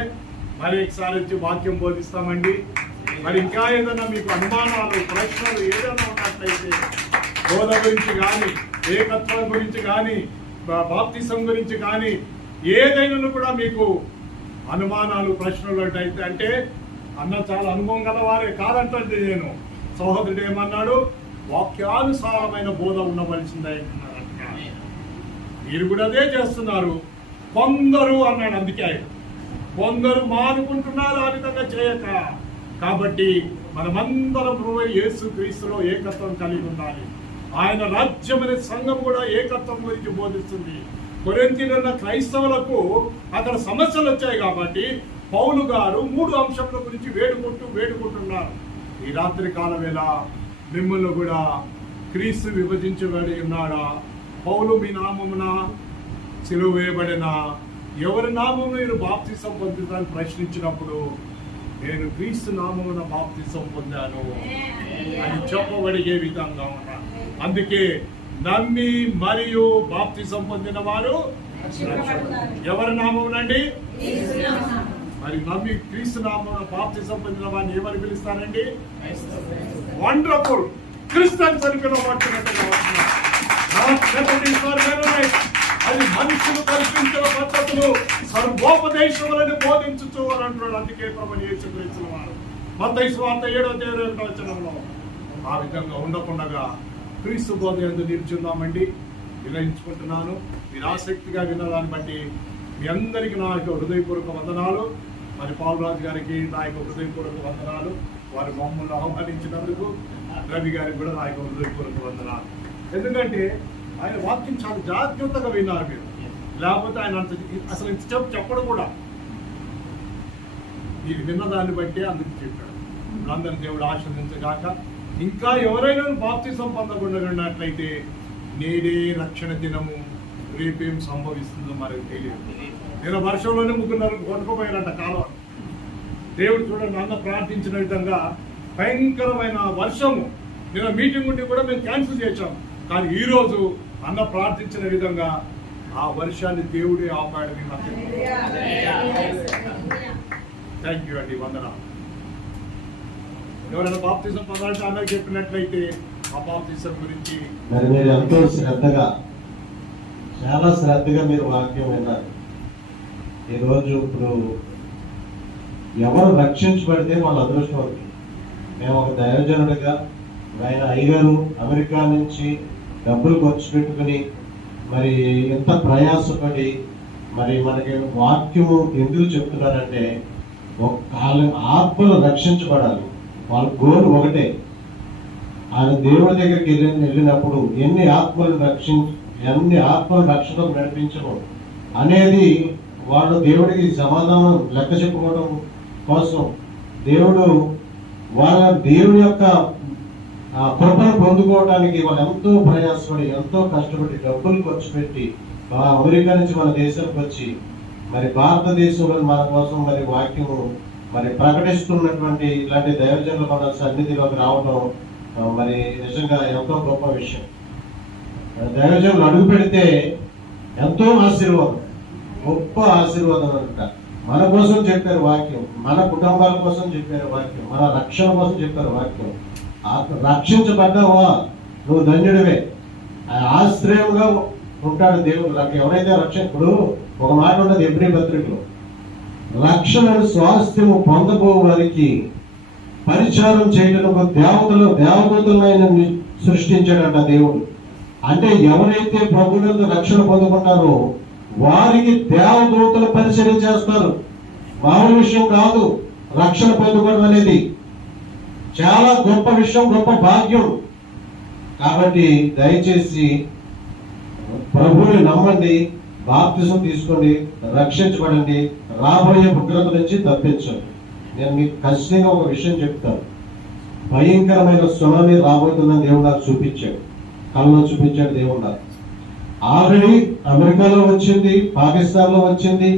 మరి ఒకసారి వచ్చి వాక్యం బోధిస్తామండి. మరి ఇంకా ఏదైనా మీకు అనుమానాలు, ప్రశ్నలు ఏదైనా ఉన్నట్లయితే బోధ గురించి కానీ, ఏకత్వం గురించి కానీ, బాప్తిసం గురించి కానీ ఏదైనా కూడా మీకు అనుమానాలు, ప్రశ్నలు అంటే అన్న చాలా అనుభవం గలవారే కాదంటే నేను సహోదరుడు ఏమన్నాడు, వాక్యానుసారమైన బోధ ఉండవలసిందే అంటున్నారంట. మీరు కూడా అదే చేస్తున్నారు. కొందరు అన్నాడు, అందుకే ఆయన కొందరు మానుకుంటున్నారు ఆ విధంగా చేయక. కాబట్టి మనమందరం యేసు క్రీస్తులో ఏకత్వం కలిగి ఉండాలి. ఆయన రాజ్యం అనే సంఘం కూడా ఏకత్వం గురించి బోధిస్తుంది. కొరింథీయులో ఉన్న క్రైస్తవులకు అక్కడ సమస్యలు వచ్చాయి కాబట్టి పౌలు గారు 3 అంశాల గురించి వేడుకుంటున్నారు. ఈ రాత్రి కాల వేళ మిమ్మల్ని కూడా క్రీస్తు విభజించబడి ఉన్నాడా? పౌలు మీ నామమున సిలువ వేయబడిన ఎవరి నామమున మీరు బాప్తిసం పొందుతారని ప్రశ్నించినప్పుడు నేను క్రీస్తు నామమున బాప్తిసం పొందాను అని చెప్పబడిగే విధంగా ఉన్నా. అందుకే నమ్మి మరియు బాప్తిసం పొందిన వారు ఎవరి నామమునండి? మరి నమ్మి క్రీస్తు నామమున బాప్తిసం పొందిన వారిని ఏమని పిలుస్తారండి? వండర్ఫుల్ క్రిస్టియన్స్ అని పిలవబడుతున్నట్టుగా అది మనుషులు కల్పించిన పద్ధతులు సర్వోపదేశములను బోధించుతూ అని అంటున్నాడు. అందుకే ప్రభువు యేసుక్రీస్తు వారు మత్తయి సువార్త 7:21 ఆ విధంగా ఉండకుండా క్రీస్తు బోధ యందు నిల్చుందామండి. వినయించుకుంటున్నాను. మీరు ఆసక్తిగా వినడాన్ని బట్టి మీ అందరికీ నా యొక్క హృదయపూర్వక వందనాలు. మరి పాల్రాజు గారికి నా యొక్క హృదయపూర్వక వందనాలు. వారి మమ్మల్ని ఆహ్వానించినందుకు రవి గారికి కూడా నా యొక్క హృదయపూర్వక వందనాలు. ఎందుకంటే ఆయన వాక్యం చాలా జాగ్రత్తగా విన్నారు మీరు. లేకపోతే ఆయన అంత అసలు ఇంత చెప్పడం కూడా మీరు విన్నదాన్ని బట్టి అందుకు చెప్పాడు. అందరిని దేవుడు ఆశీర్వదించగాక. ఇంకా ఎవరైనా బాప్తిసం పొందకుండా ఉన్నట్లయితే నేడే రక్షణ దినము, రేపేం సంభవిస్తుందో మనకు తెలియదు. నేను వర్షంలోనే 3 కొనుక్కోపోయారంట కాలం. దేవుడు చూడండి, అన్న ప్రార్థించిన విధంగా భయంకరమైన వర్షము. నేను మీటింగ్ ఉండి కూడా మేము క్యాన్సిల్ చేశాం. కానీ ఈరోజు అన్న ప్రార్థించిన విధంగా ఆ వర్షాన్ని దేవుడే ఆపాడు. థ్యాంక్ యూ అండి, వందనాలు. ఎవరైనా బాప్తిజం పొందాలంటే అన్నకి చెప్పినట్లయితే ఆ బాప్తిజం గురించి మరి మీరు ఎంతో శ్రద్ధగా, చాలా శ్రద్ధగా మీరు వాక్యం విన్నారు. ఈరోజు ఇప్పుడు ఎవరు రక్షించబడితే వాళ్ళ అదృష్టవంతులు. మేము ఒక దైవజనుడిగా ఆయన అయ్యగారు అమెరికా నుంచి డబ్బులు ఖర్చు పెట్టుకుని మరి ఎంత ప్రయాసపడి మరి మనకి వాక్యము ఎందుకు చెప్తున్నారంటే వాళ్ళ ఆత్మలు రక్షించబడాలి. వాళ్ళ గోల్ ఒకటే. ఆయన దేవుడి దగ్గరికి వెళ్ళినప్పుడు ఎన్ని ఆత్మలు రక్షణకు నడిపించడం అనేది వాళ్ళు దేవుడికి సమాధానం లెక్క చెప్పుకోవడం కోసం దేవుడి యొక్క కృపను పొందుకోవడానికి వాళ్ళు ఎంతో ప్రయాసపడి, ఎంతో కష్టపడి, డబ్బులు ఖర్చు పెట్టి అమెరికా నుంచి మన దేశానికి వచ్చి మరి భారతదేశంలో మన కోసం మరి వాక్యము మరి ప్రకటిస్తున్నటువంటి ఇలాంటి దైవజనులు మన సన్నిధిలోకి రావడం మరి నిజంగా ఎంతో గొప్ప విషయం. దైవజనులు అడుగు పెడితే ఎంతో ఆశీర్వాదం, గొప్ప ఆశీర్వాదం అంట. మన కోసం చెప్పారు వాక్యం, మన కుటుంబాల కోసం చెప్పారు వాక్యం, మన రక్షణ కోసం చెప్పారు వాక్యం. రక్షించబడ్డావా నువ్వు ధన్యుడివే. ఆశ్రయంగా ఉంటాడు దేవుడు. ఎవరైతే రక్షకుడు, ఒక మాట ఉన్నది ఎబ్రీ పత్రికలో, రక్షణను స్వాస్థ్యము పొందబో వారికి పరిచారం చేయడానికి దేవదూతలను ఆయన సృష్టించాడట దేవుడు. అంటే ఎవరైతే ప్రభువునందు రక్షణ పొందుకుంటారో వారికి దేవదూతలు పరిచయం చేస్తారు. మామూలు విషయం కాదు రక్షణ పొందుకోవడం అనేది. చాలా గొప్ప విషయం, గొప్ప భాగ్యం. కాబట్టి దయచేసి ప్రభువుని నమ్మండి, బాప్తిసం తీసుకోండి, రక్షించబడండి, రాబోయే ఉగ్రత నుంచి తప్పించండి. నేను మీకు ఖచ్చితంగా ఒక విషయం చెప్తాను. భయంకరమైన సునామీ రాబోతుందని దేవుడు నాకు చూపించాడు, కళ్ళలో చూపించాడు దేవుడు నాకు. ఆల్రెడీ అమెరికాలో వచ్చింది, పాకిస్తాన్ లో వచ్చింది,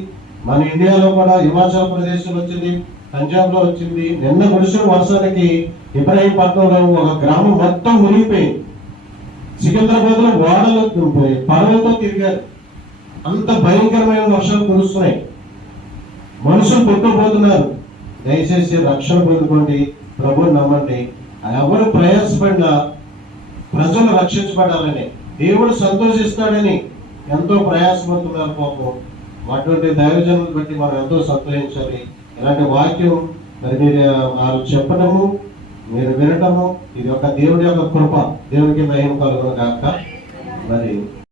మన ఇండియాలో కూడా హిమాచల్ ప్రదేశ్ లో వచ్చింది, పంజాబ్ లో వచ్చింది. నిన్న కురిసిన వర్షానికి ఇబ్రాహీంపట్నంలో ఒక గ్రామం మొత్తం మునిగిపోయింది. సికింద్రాబాద్ లో వాడలు పడవలతో తిరిగారు. అంత భయంకరమైన వర్షాలు కురుస్తున్నాయి, మనుషులు కొట్టుకుపోతున్నారు. దయచేసి రక్షణ పొందుకోండి, ప్రభువుని నమ్మండి. ఎవరు ప్రయాసపడినా ప్రజలు రక్షించబడాలని, దేవుడు సంతోషిస్తాడని ఎంతో ప్రయాసపడుతున్నారు పాపం. అటువంటి దైవజనులను బట్టి మనం ఎంతో సంతోషించాలి. ఇలాంటి వాక్యం మరి మీరు వారు చెప్పడము, మీరు వినటము, ఇది ఒక దేవుడి యొక్క కృప. దేవుడికి మహిమ కలుగును గాక. మరి